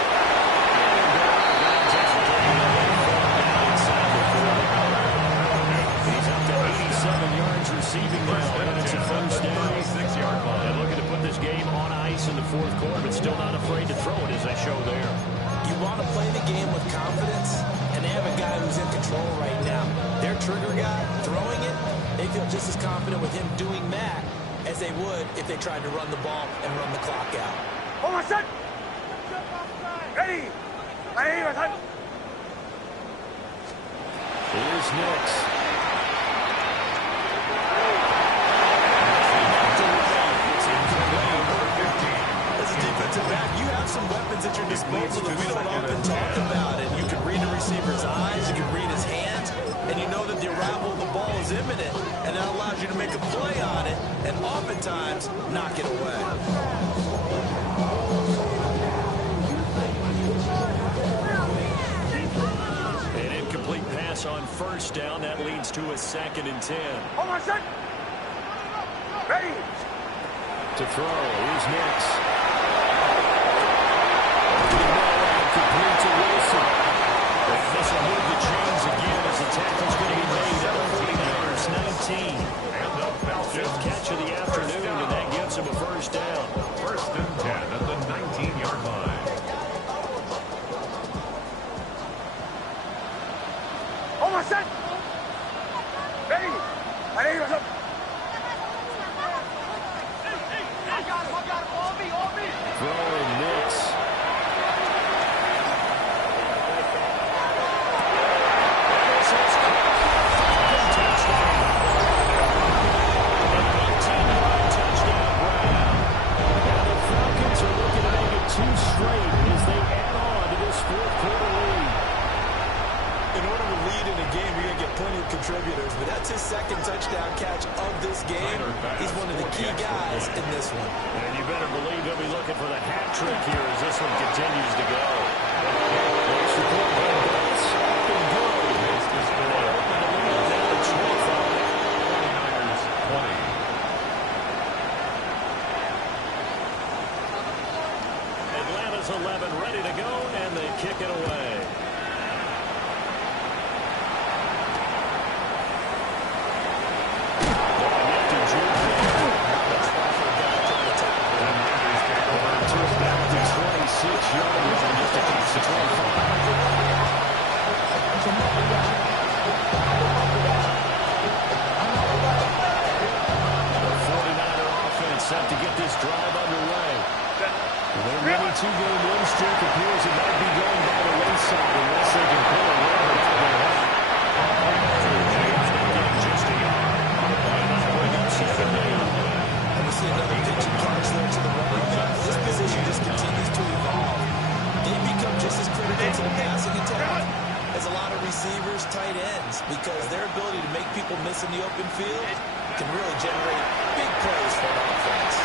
He's up to 87 yards receiving now, and it's a first down. 6-yard line. And looking to put this game on ice in the fourth quarter, but still not afraid to throw it as they show there. You want to play the game with confidence, and they have a guy who's in control right now. Their trigger guy throwing it, they feel just as confident with him doing that as they would if they tried to run the ball and run the clock out. Hold on, son. Ready. Ready, son. Here's Nix. As a defensive back, you have some weapons at your disposal that we don't often talk about. And you can read a receiver's eyes, you can read his hands, and you know that the arrival of the ball is imminent. And that allows you to make a play on it, and oftentimes knock it away. An incomplete pass on first down. That leads to a 2nd and 10. Hold on, son. Ready. To throw. Here's Nix. Complete to Wilson. This will move the chains again as the tackle's going to be made at the 49ers 19. And the Falcons. 5th catch of the afternoon, and that gives him a first down. 1st and 10 at the 19-yard line. Hold on, son. Ready. Ready, son. Throwing Nix. Contributors, but that's his 2nd touchdown catch of this game. He's one of the key guys in this one. And you better believe he'll be looking for the hat trick here as this one continues to go. Atlanta's 11 ready to go, and they kick it away. Set to get this drive underway. Their winning 2-game win streak appears it might be going by the wayside unless they can pull a little bit out of their hat. success in the open field can really generate big plays for an offense.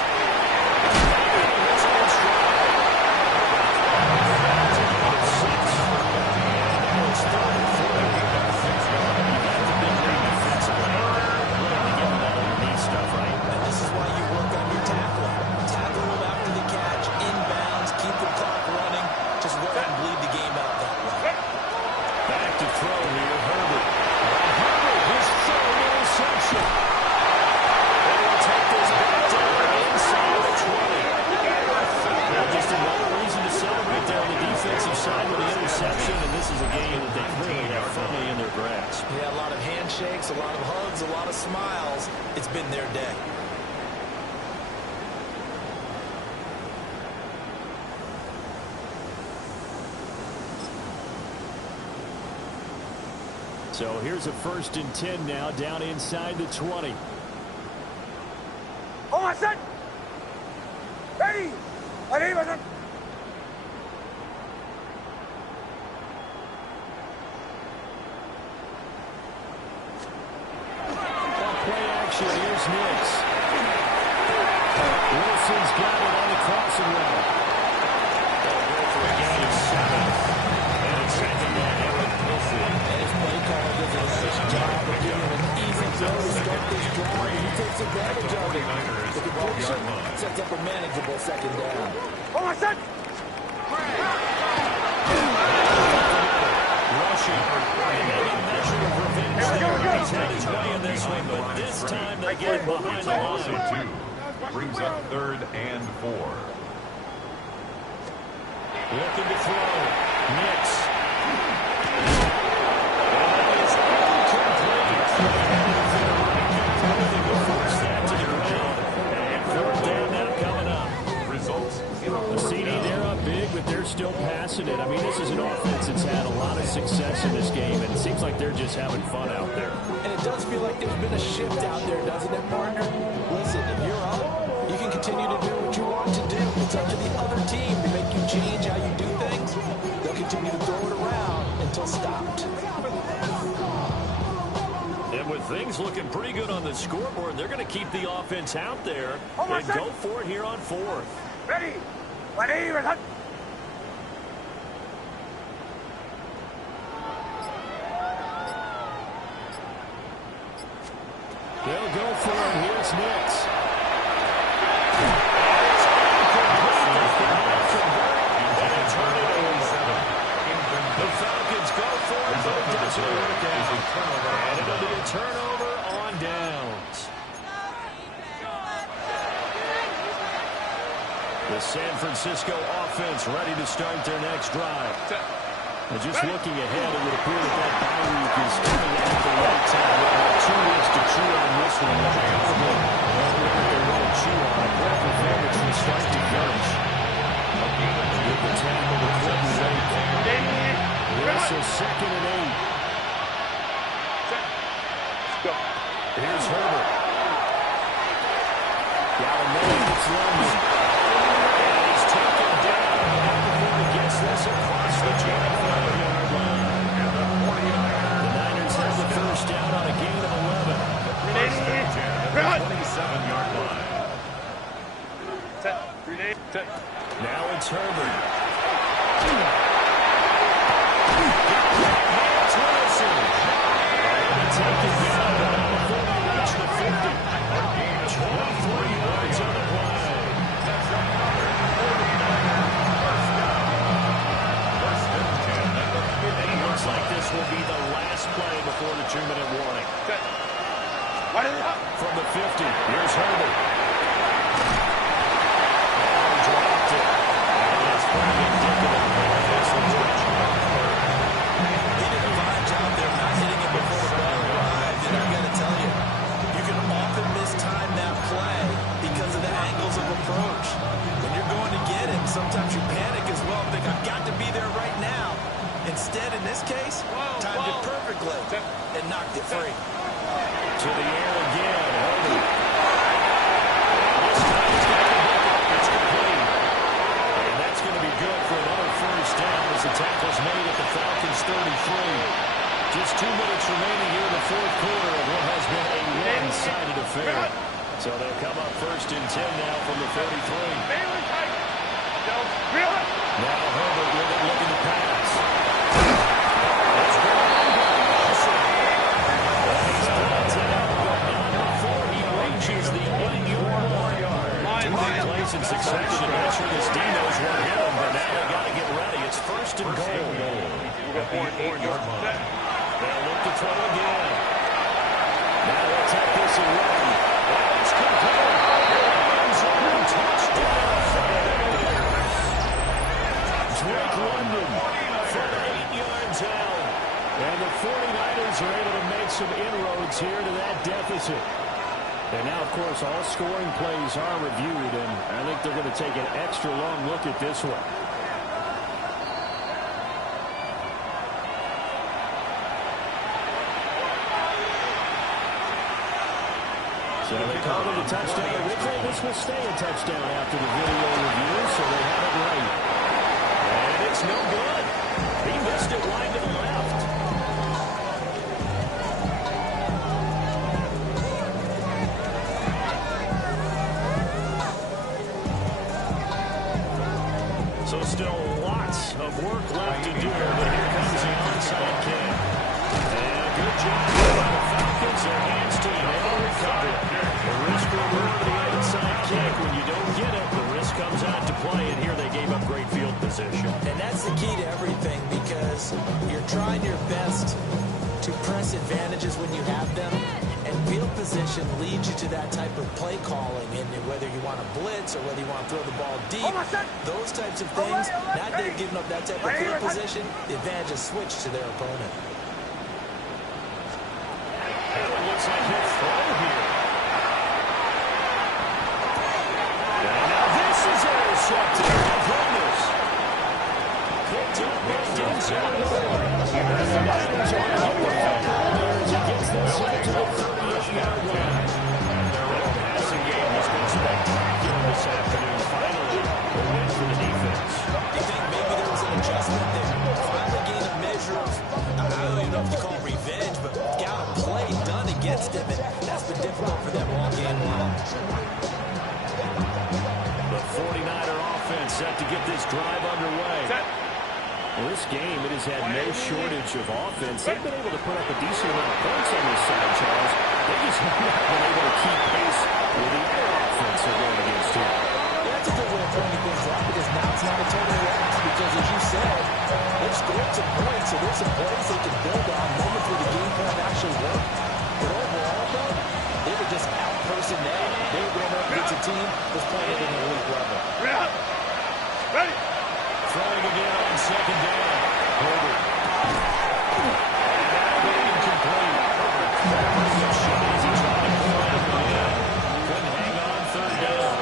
This is why you work on your tackling. Tackle them after the catch, inbounds, keep the clock running. Just go out and bleed the game out that way. Back to throw here, Herbert. Herbert, his third interception. And he'll take this back down inside the 20. Well, just another reason to celebrate there on the defensive side with the interception, and this is a game that they clearly have firmly in their grasp. Yeah, a lot of handshakes, a lot of hugs, a lot of smiles. It's been their day. So here's a 1st and 10 now, down inside the 20. Hold on, set. Ready. Ready, listen. Play action, here's Nix. Wilson's got it on the crossing route. They'll go for a gain of 7. And it's second down, Eric Wilson. And his play caller does a nice job of giving him an easy throw to start this drive, and he takes advantage of it. The completion sets up a manageable second down. Hold on, set. Rushing. Maybe measure of revenge there. He's had his way in this one, but this time they get him behind the line. Brings up 3rd and 4. Looking to throw. Nix. Everything will force that to the ground. And 4th down now coming up. Results. The CD, they're up big, but they're still passing it. I mean, this is an offense that's had a lot of success in this game, and it seems like they're just having fun out there. And it does feel like there's been a shift out there, doesn't it, partner? Listen, if you're up, you can continue to do what you want to do. It's up to the other team to make you change how you do things. They'll continue to throw it around until stopped. And with things looking pretty good on the scoreboard, they're going to keep the offense out there and go for it here on 4th. Ready. Ready, listen. They'll go for it. Here's Nix. The Falcons go for it, but it doesn't work out. And it'll be a turnover on downs. The San Francisco offense ready to start their next drive. And just looking ahead, it would appear that bye week is coming at the right time. We'll have 2 weeks to chew on this one. Probably want to chew on it. Rapid damage from start to finish. With the tackle to Clinton Wade. So 2nd and 8. Here's Herbert. Got a man. It's London. And he's taken down. And before he gets this across the 25-yard line. The Niners have the 1st down on a gain of 11. 1st and 10 at the 27-yard line. Now it's Herbert. Taken down before he reached the 50. 23 yards on the play. And it looks like this will be the last play before the 2-minute warning. From the 50, here's Herbert. Dropped it. And that's pretty indicative of the offensive stretch. He did a fine job there not hitting it before the ball arrived. And I got to tell you, you can often mistime that play because of the angles of approach. When you're going to get him, sometimes you panic as well. Think, I've got to be there right now. Instead, in this case, timed it perfectly and knocked it free. To the air again. Herbert. This time he's got the hook up. It's complete. And that's going to be good for another 1st down as the tackle's made at the Falcons' 33. Just 2 minutes remaining here in the 4th quarter of what has been So they'll come up 1st and 10 now from the 43. Now Herbert with it, looking to pass. It's he's brought down, but not before he reaches the 8-yard line. Plays in succession to make sure the Dinos won't hit him, but now they got to get ready. It's 1st and goal. At the 8-yard line. They'll look to throw again. Now they'll take this and run. It's complete. Touchdown. Drake London for 8 yards out. And the 49ers are able to make some inroads here to that deficit. And now, of course, all scoring plays are reviewed, and I think they're going to take an extra long look at this one. So they called it a touchdown. Originally, this will stay a touchdown after the video review, so they have it right. And it's no good. He missed it wide to the left. So still lots of work left to do, but here comes the onside kick. And good job by the Falcons. Their hands to the able to recover. The risk reward of the onside kick. When you don't get it, the risk comes out to play, and here they gave up great field position. And that's the key to everything, because you're trying your best to press advantages when you have them, and field position leads you to that type of play calling, and whether you want to blitz or whether you want to throw the ball deep, those types of things. Now that they've given up that type of field position, the advantage is switched to their opponent. And it looks like he'll throw here. And now this is intercepted. Goodness. Picked up by Denzel Ward. The Niners are out with as he gets themselves to the 38-yard line. Their passing game has been spectacular this afternoon. Finally, a win for the defense. Do you think maybe there was an adjustment there? Finally gained a measure of, I don't even know if you call it revenge, but got a play done against him, and that's been difficult for them all game long. The 49er offense set to get this drive underway. Well, this game, it has had no shortage of offense. They've been able to put up a decent amount of points on this side, Charles. They just haven't been able to keep pace with the other offense they're going against here. Yeah, that's a good way of pointing things out, because now it's not a total loss, because as you said, they've scored some points, so there's some points they can build on, moments where the game plan actually worked. But overall, though, they were just out-personnel. They were going up against a team that's playing at an elite level. Ready? Throwing again on 2nd down. Herbert. And now incomplete. Herbert shot as he tried to pull it in. Couldn't hang on 3rd down.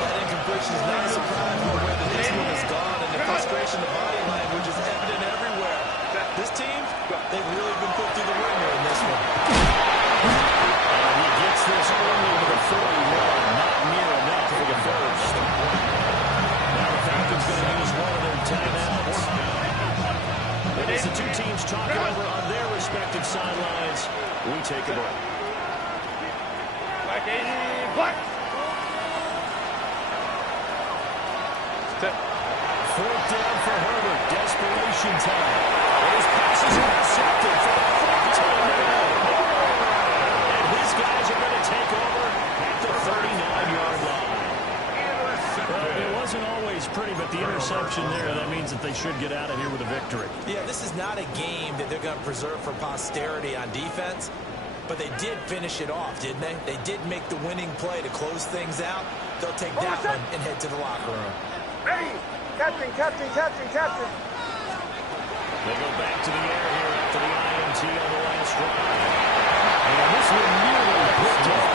That incompletion is not a surprise for where the next one is gone, and the frustration of body language is evident everywhere. This team, they've really been put through the ringer in this one. And he gets this early to the 41. Not near enough for the first. Falcons going to use one of their timeouts. And as the two teams talk it over on their respective sidelines, we take a break. Black 80, black. 4th down for Herbert. Desperation time. His pass is intercepted for the 4th time now. And his guys are going to take over at the 39-yard line. Well, it wasn't always pretty, but the interception there, that means that they should get out of here with a victory. Yeah, this is not a game that they're going to preserve for posterity on defense, but they did finish it off, didn't they? They did make the winning play to close things out. They'll take that one and head to the locker room. Ready? Captain. They go back to the air here after the INT on the last drive. And this one nearly picked off.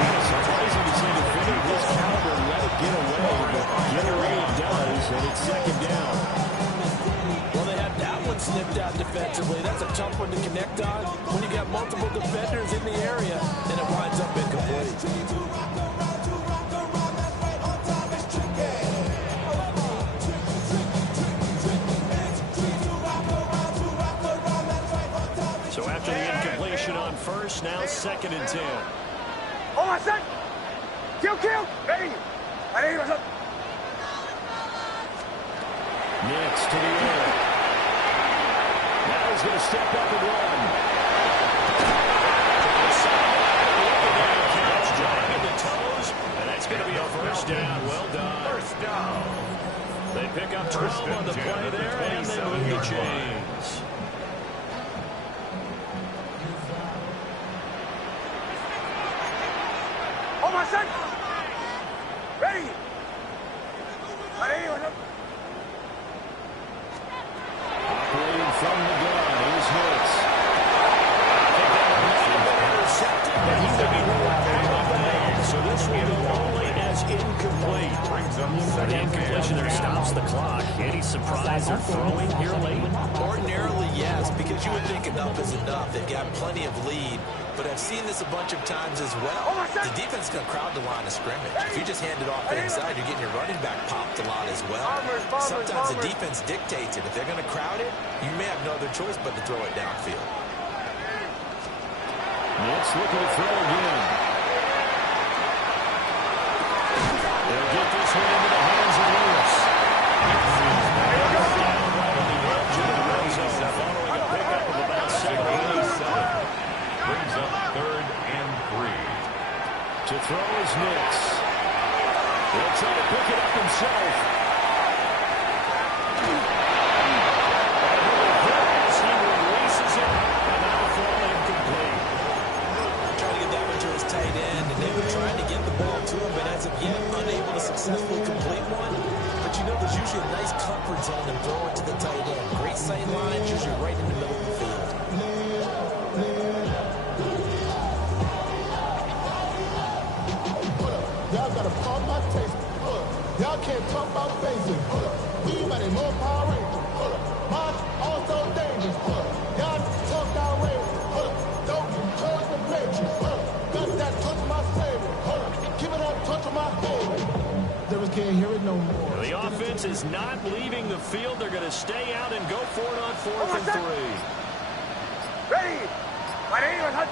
It's surprising to see the defender of his caliber let it get away, but Gatorade does, and it's 2nd down. Well, they had that one snipped out defensively. That's a tough one to connect on when you got multiple defenders in the area, and it winds up incomplete. So after the incompletion on first, now 2nd and 10. my son! Kill! Ready! Ready, my son! Nix to the air. Now he's going to step up and run. Driving the toes, and that's going to be a first down. Well done. First down. They pick up 12 on the play there, and they move the chains. Oh, my son! Ready! Ready, my son! Operating from the gun, here's Hicks. So this will go only as incomplete. The incompletion there stops the clock. Any surprise or throwing here late? Ordinarily, yes, because you would think enough is enough. They've got plenty of lead, but I've seen this a bunch of times as well. The defense is going to crowd the line of scrimmage. If you just hand it off inside, you're getting your running back popped a lot as well. Sometimes the defense dictates it. If they're going to crowd it, you may have no other choice but to throw it downfield. Nix looking to throw again. They'll get this one into the hands of Lewis. Down right on the edge of the red zone, following a pickup of about 7. Brings up 3rd and 3. To throw is Nix. He'll try to pick it up himself. He releases it, and now the throw incomplete. Trying to get that one to his tight end, and they were trying to get the ball to him, but as of yet, unable to successfully complete one. But you know there's usually a nice comfort zone and throw it to the tight end. Great sight lines, usually right in the middle of the field. Y'all gotta pump my taste. Y'all can't talk about basic. We mighty more Power Rangers. Mine also dangerous. Y'all talk outrageous. Don't you touch the Patriots. Got that touch my favorite. Give it up, touch of my favorite. They can't hear it no more. The offense is not leaving the field. They're going to stay out and go for it on 4th and 3. Ready! Ready, my son!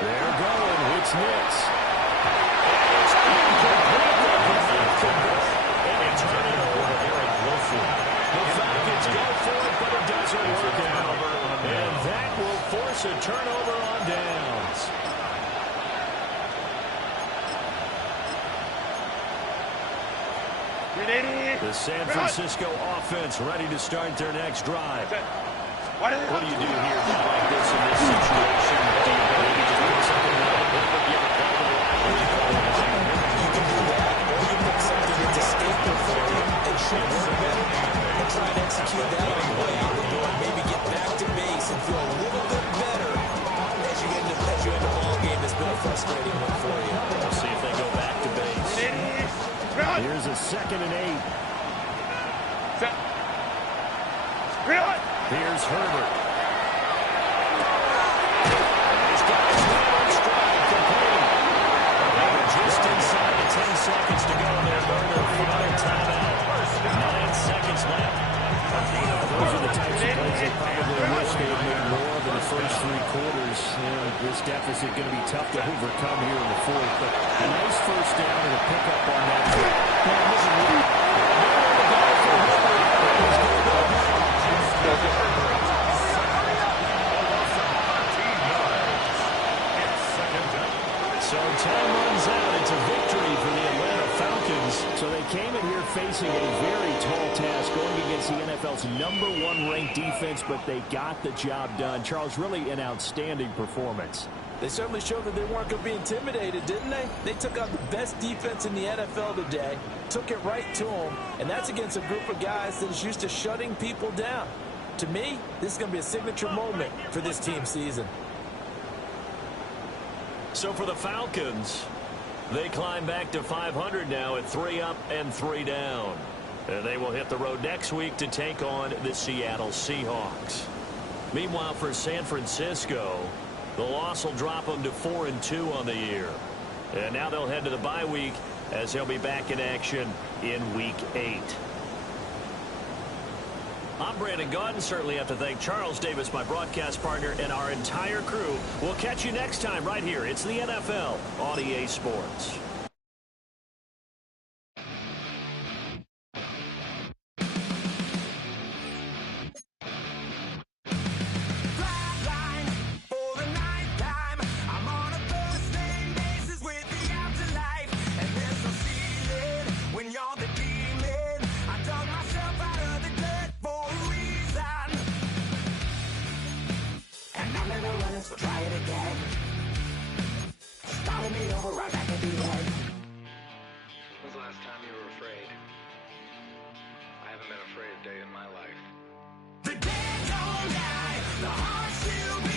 They're going. It's Nix. And turn it over to Eric Wilson. The Falcons go for it, but it doesn't work out. And that will force a turnover on downs. The San Francisco offense ready to start their next drive. What do you do here like this in this situation? Do you maybe just put something in the book, but give it back to the line? You can do that, or you pick something that's escapable for you and should work better, and try and execute that on the way out the door, and maybe get back to base and feel a little bit better as you end the ball game. It's been a frustrating one for you. We'll see if they go back to base. Here's a 2nd and 8. Here's Herbert. He's got his man on stride, complete. They were just inside the 10 seconds to go. They're going to final timeout. 9 seconds left. Those are the types of plays they probably wish they had made more of in the first 3 quarters. This deficit going to be tough to overcome here in the 4th, but a nice first down and a pickup on that. So time runs out. It's a victory for the Atlanta Falcons. So they came in here facing a very tall task, going against the NFL's #1 ranked defense, but they got the job done. Charles, really an outstanding performance. They certainly showed that they weren't going to be intimidated, didn't they? They took out the best defense in the NFL today, took it right to them, and that's against a group of guys that is used to shutting people down. To me, this is going to be a signature moment for this team season. So for the Falcons, they climb back to 500 now at 3 up and 3 down. And they will hit the road next week to take on the Seattle Seahawks. Meanwhile, for San Francisco, the loss will drop them to 4-2 on the year. And now they'll head to the bye week as they'll be back in action in Week 8. I'm Brandon Gaudin. Certainly have to thank Charles Davis, my broadcast partner, and our entire crew. We'll catch you next time right here. It's the NFL on EA Sports. So try it again. Starting me over right back at the end. When's the last time you were afraid? I haven't been afraid a day in my life. The dead don't die, the heart still beats.